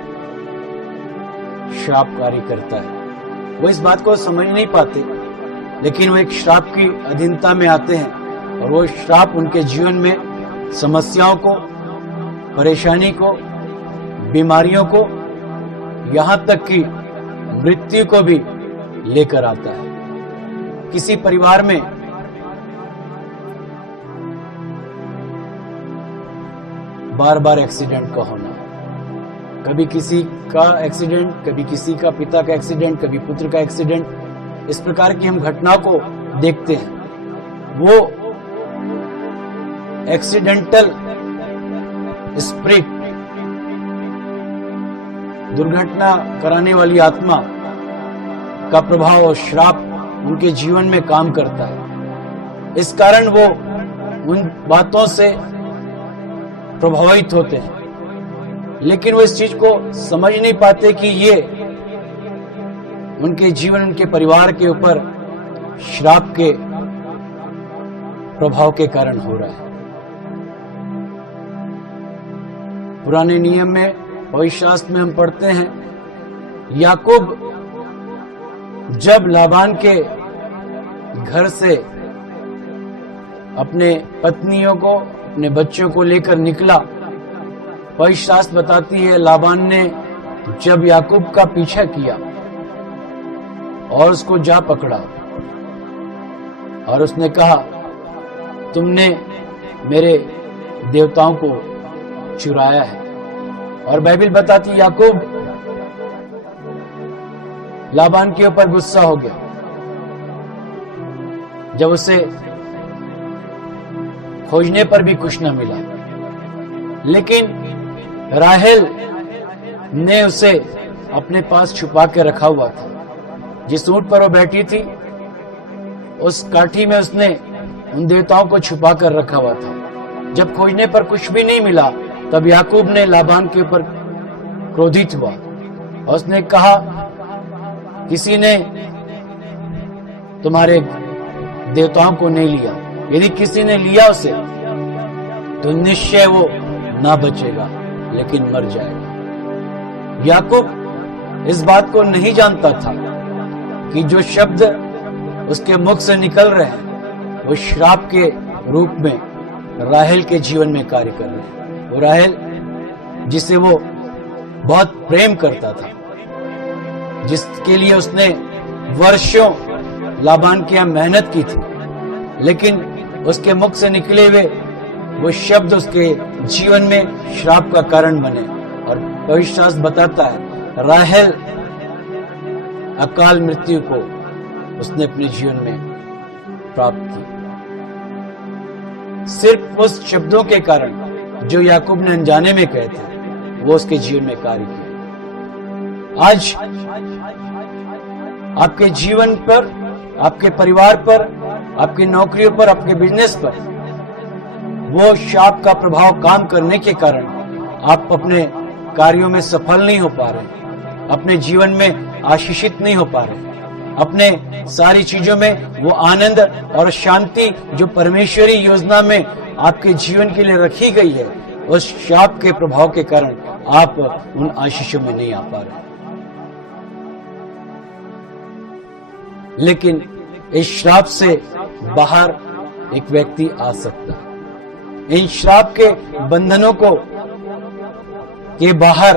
श्राप कार्य करता है। वो इस बात को समझ नहीं पाते, लेकिन वो एक श्राप की अधीनता में आते हैं और वो श्राप उनके जीवन में समस्याओं को, परेशानी को, बीमारियों को, यहां तक कि मृत्यु को भी लेकर आता है। किसी परिवार में बार बार एक्सीडेंट का होना, कभी किसी का एक्सीडेंट, कभी किसी का पिता का एक्सीडेंट, कभी पुत्र का एक्सीडेंट, इस प्रकार की हम घटनाओं को देखते हैं। वो एक्सीडेंटल स्पिरिट, दुर्घटना कराने वाली आत्मा का प्रभाव और श्राप उनके जीवन में काम करता है। इस कारण वो उन बातों से प्रभावित होते हैं, लेकिन वो इस चीज को समझ नहीं पाते कि ये उनके जीवन, उनके परिवार के ऊपर श्राप के प्रभाव के कारण हो रहा है। पुराने नियम में, पवित्र शास्त्र में हम पढ़ते हैं, याकूब जब लाबान के घर से अपने पत्नियों को, अपने बच्चों को लेकर निकला, पवित्र शास्त्र बताती है लाबान ने जब याकूब का पीछा किया और उसको जा पकड़ा और उसने कहा, तुमने मेरे देवताओं को चुराया है। और बाइबल बताती याकूब लाबान के ऊपर गुस्सा हो गया जब उसे खोजने पर भी कुछ न मिला। लेकिन राहेल ने उसे अपने पास छुपा के रखा हुआ था। जिस ऊंट पर वो बैठी थी, उस काठी में उसने उन देवताओं को छुपा कर रखा हुआ था। जब खोजने पर कुछ भी नहीं मिला, तब याकूब ने लाबान के ऊपर क्रोधित हुआ और उसने कहा, किसी ने तुम्हारे देवताओं को नहीं लिया। यदि किसी ने लिया उसे, तो निश्चय वो ना बचेगा लेकिन मर जाएगा। याकूब इस बात को नहीं जानता था कि जो शब्द उसके मुख से निकल रहे हैं वो श्राप के रूप में राहेल के जीवन में कार्य कर रहे हैं। वो राहेल जिसे वो बहुत प्रेम करता था, जिसके लिए उसने वर्षों लाबान के यहाँ मेहनत की थी, लेकिन उसके मुख से निकले हुए वो शब्द उसके जीवन में श्राप का कारण बने। और पवित्र शास्त्र बताता है राहेल अकाल मृत्यु को उसने अपने जीवन में प्राप्त की, सिर्फ उस शब्दों के कारण जो याकूब ने अनजाने में कहे थे, वो उसके जीवन में कार्य किया। आज आपके जीवन पर, आपके परिवार पर, आपकी नौकरियों पर, आपके बिजनेस पर वो श्राप का प्रभाव काम करने के कारण आप अपने कार्यों में सफल नहीं हो पा रहे, अपने जीवन में आशीषित नहीं हो पा रहे, अपने सारी चीजों में वो आनंद और शांति जो परमेश्वरी योजना में आपके जीवन के लिए रखी गई है, उस श्राप के प्रभाव के कारण आप उन आशीषों में नहीं आ पा रहे। लेकिन इस श्राप से बाहर एक व्यक्ति आ सकता है। इन श्राप के बंधनों को के बाहर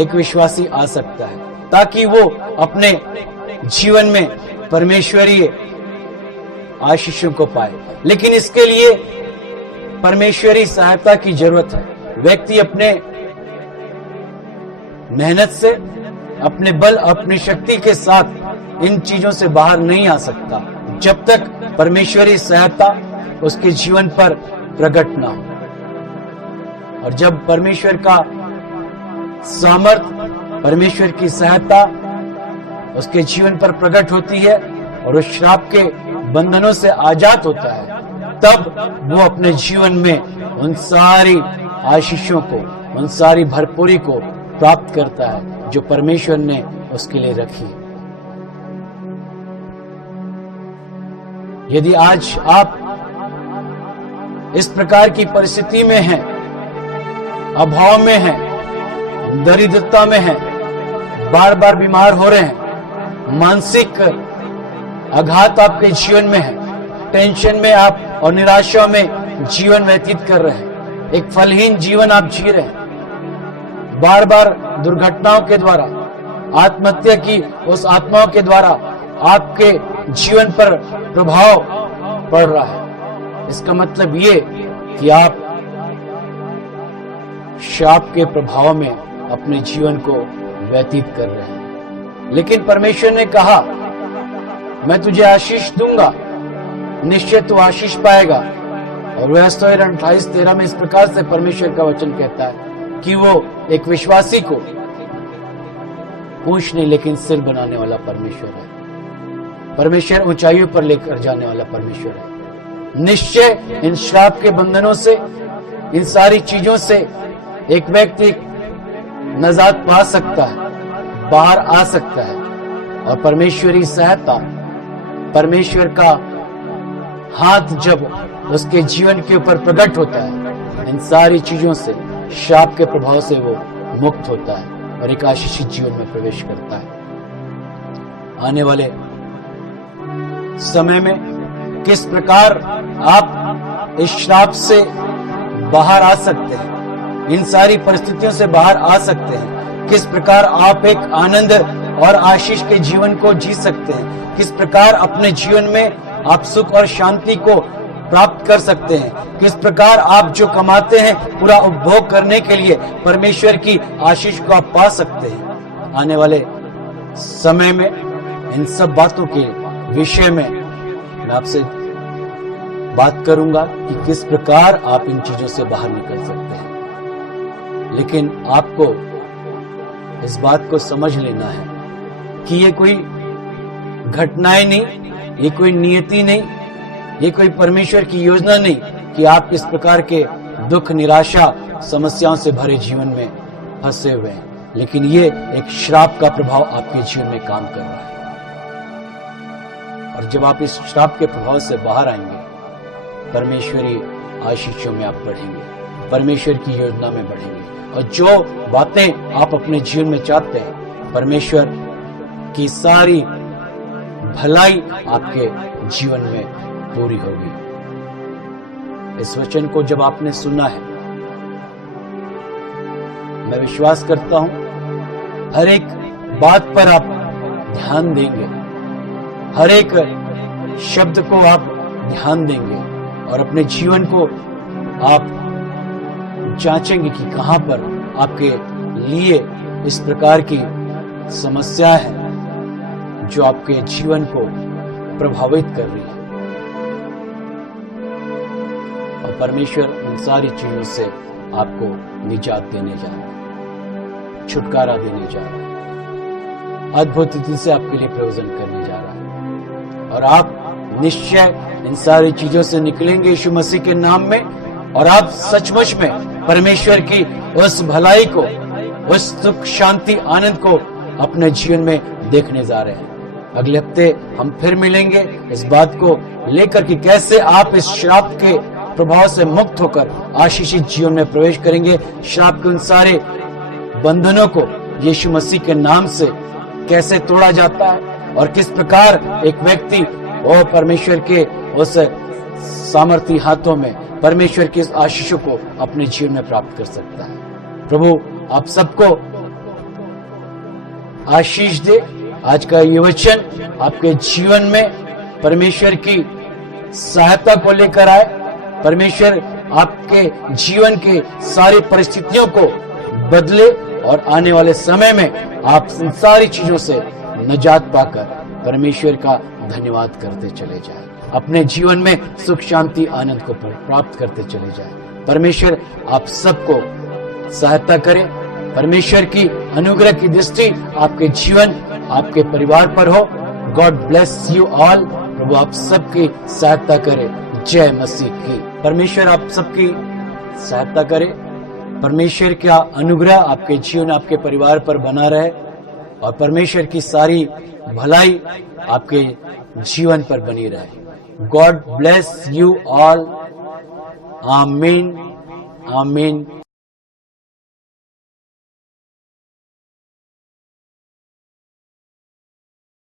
एक विश्वासी आ सकता है, ताकि वो अपने जीवन में परमेश्वरीय आशीषों को पाए। लेकिन इसके लिए परमेश्वरी सहायता की जरूरत है। व्यक्ति अपने मेहनत से, अपने बल अपनी शक्ति के साथ इन चीजों से बाहर नहीं आ सकता जब तक परमेश्वरी सहायता उसके जीवन पर प्रकट ना हो। और जब परमेश्वर का सामर्थ, परमेश्वर की सहायता उसके जीवन पर प्रकट होती है और उस श्राप के बंधनों से आजाद होता है, तब वो अपने जीवन में उन सारी आशीषों को, उन सारी भरपूरी को प्राप्त करता है जो परमेश्वर ने उसके लिए रखी। यदि आज आप इस प्रकार की परिस्थिति में हैं, अभाव में हैं, दरिद्रता में हैं, बार बार बीमार हो रहे हैं, मानसिक आघात आपके जीवन में है, टेंशन में आप और निराशा में जीवन व्यतीत कर रहे हैं, एक फलहीन जीवन आप जी रहे हैं, बार बार दुर्घटनाओं के द्वारा, आत्महत्या की उस आत्माओं के द्वारा आपके जीवन पर प्रभाव पड़ रहा है। इसका मतलब ये कि आप शाप के प्रभाव में अपने जीवन को व्यतीत कर रहे हैं। लेकिन परमेश्वर ने कहा, मैं तुझे आशीष दूंगा, निश्चय तू आशीष पाएगा। और वह 28:13 में इस प्रकार से परमेश्वर का वचन कहता है कि वो एक विश्वासी को पूंछ नहीं लेकिन सिर बनाने वाला परमेश्वर है। परमेश्वर ऊंचाइयों पर लेकर जाने वाला परमेश्वर है। निश्चय इन श्राप के बंधनों से, इन सारी चीजों से एक व्यक्ति नजात पा सकता है, बाहर आ सकता है। और परमेश्वरी सहायता, परमेश्वर का हाथ जब उसके जीवन के ऊपर प्रकट होता है, इन सारी चीजों से, श्राप के प्रभाव से वो मुक्त होता है और एक आशीषित जीवन में प्रवेश करता है। आने वाले समय में किस प्रकार आप इस श्राप से बाहर आ सकते हैं, इन सारी परिस्थितियों से बाहर आ सकते हैं, किस प्रकार आप एक आनंद और आशीष के जीवन को जी सकते हैं, किस प्रकार अपने जीवन में आप सुख और शांति को प्राप्त कर सकते हैं, किस प्रकार आप जो कमाते हैं पूरा उपभोग करने के लिए परमेश्वर की आशीष को आप पा सकते हैं। आने वाले समय में इन सब बातों के विषय में मैं आपसे बात करूंगा कि किस प्रकार आप इन चीजों से बाहर निकल सकते हैं। लेकिन आपको इस बात को समझ लेना है कि ये कोई घटनाएं नहीं, ये कोई नियति नहीं, ये कोई परमेश्वर की योजना नहीं कि आप इस प्रकार के दुख, निराशा, समस्याओं से भरे जीवन में फंसे हुए हैं, लेकिन ये एक श्राप का प्रभाव आपके जीवन में काम कर रहा है। और जब आप इस श्राप के प्रभाव से बाहर आएंगे, परमेश्वरी आशीषों में आप बढ़ेंगे, परमेश्वर की योजना में बढ़ेंगे, और जो बातें आप अपने जीवन में चाहते हैं, परमेश्वर की सारी भलाई आपके जीवन में पूरी होगी। इस वचन को जब आपने सुना है, मैं विश्वास करता हूं हर एक बात पर आप ध्यान देंगे, हर एक शब्द को आप ध्यान देंगे और अपने जीवन को आप जांचेंगे कि कहां पर आपके लिए इस प्रकार की समस्या है जो आपके जीवन को प्रभावित कर रही है। और परमेश्वर उन सारी चीजों से आपको निजात देने जा रहा है, छुटकारा देने जा रहा है, अद्भुत रीति से आपके लिए प्रयोजन करने जा रहा है। और आप निश्चय इन सारी चीजों से निकलेंगे यीशु मसीह के नाम में, और आप सचमुच में परमेश्वर की उस भलाई को, उस सुख, शांति, आनंद को अपने जीवन में देखने जा रहे हैं। अगले हफ्ते हम फिर मिलेंगे इस बात को लेकर कि कैसे आप इस श्राप के प्रभाव से मुक्त होकर आशीषित जीवन में प्रवेश करेंगे, श्राप के उन सारे बंधनों को यीशु मसीह के नाम से कैसे तोड़ा जाता है, और किस प्रकार एक व्यक्ति वो परमेश्वर के उस सामर्थी हाथों में परमेश्वर के आशीषों को अपने जीवन में प्राप्त कर सकता है। प्रभु आप सबको आशीष दे। आज का ये वचन आपके जीवन में परमेश्वर की सहायता को लेकर आए, परमेश्वर आपके जीवन के सारी परिस्थितियों को बदले और आने वाले समय में आप इन सारी चीजों से निजात पाकर परमेश्वर का धन्यवाद करते चले जाए, अपने जीवन में सुख शांति आनंद को प्राप्त करते चले जाए। परमेश्वर आप सबको सहायता करे, परमेश्वर की अनुग्रह की दृष्टि आपके जीवन आपके परिवार पर हो। God bless you all. प्रभु आप सबकी सहायता करे। जय मसीह की। परमेश्वर आप सबकी सहायता करे। परमेश्वर का अनुग्रह आपके जीवन आपके परिवार पर बना रहे और परमेश्वर की सारी भलाई आपके जीवन पर बनी रहे। God bless you all. आमीन, आमीन,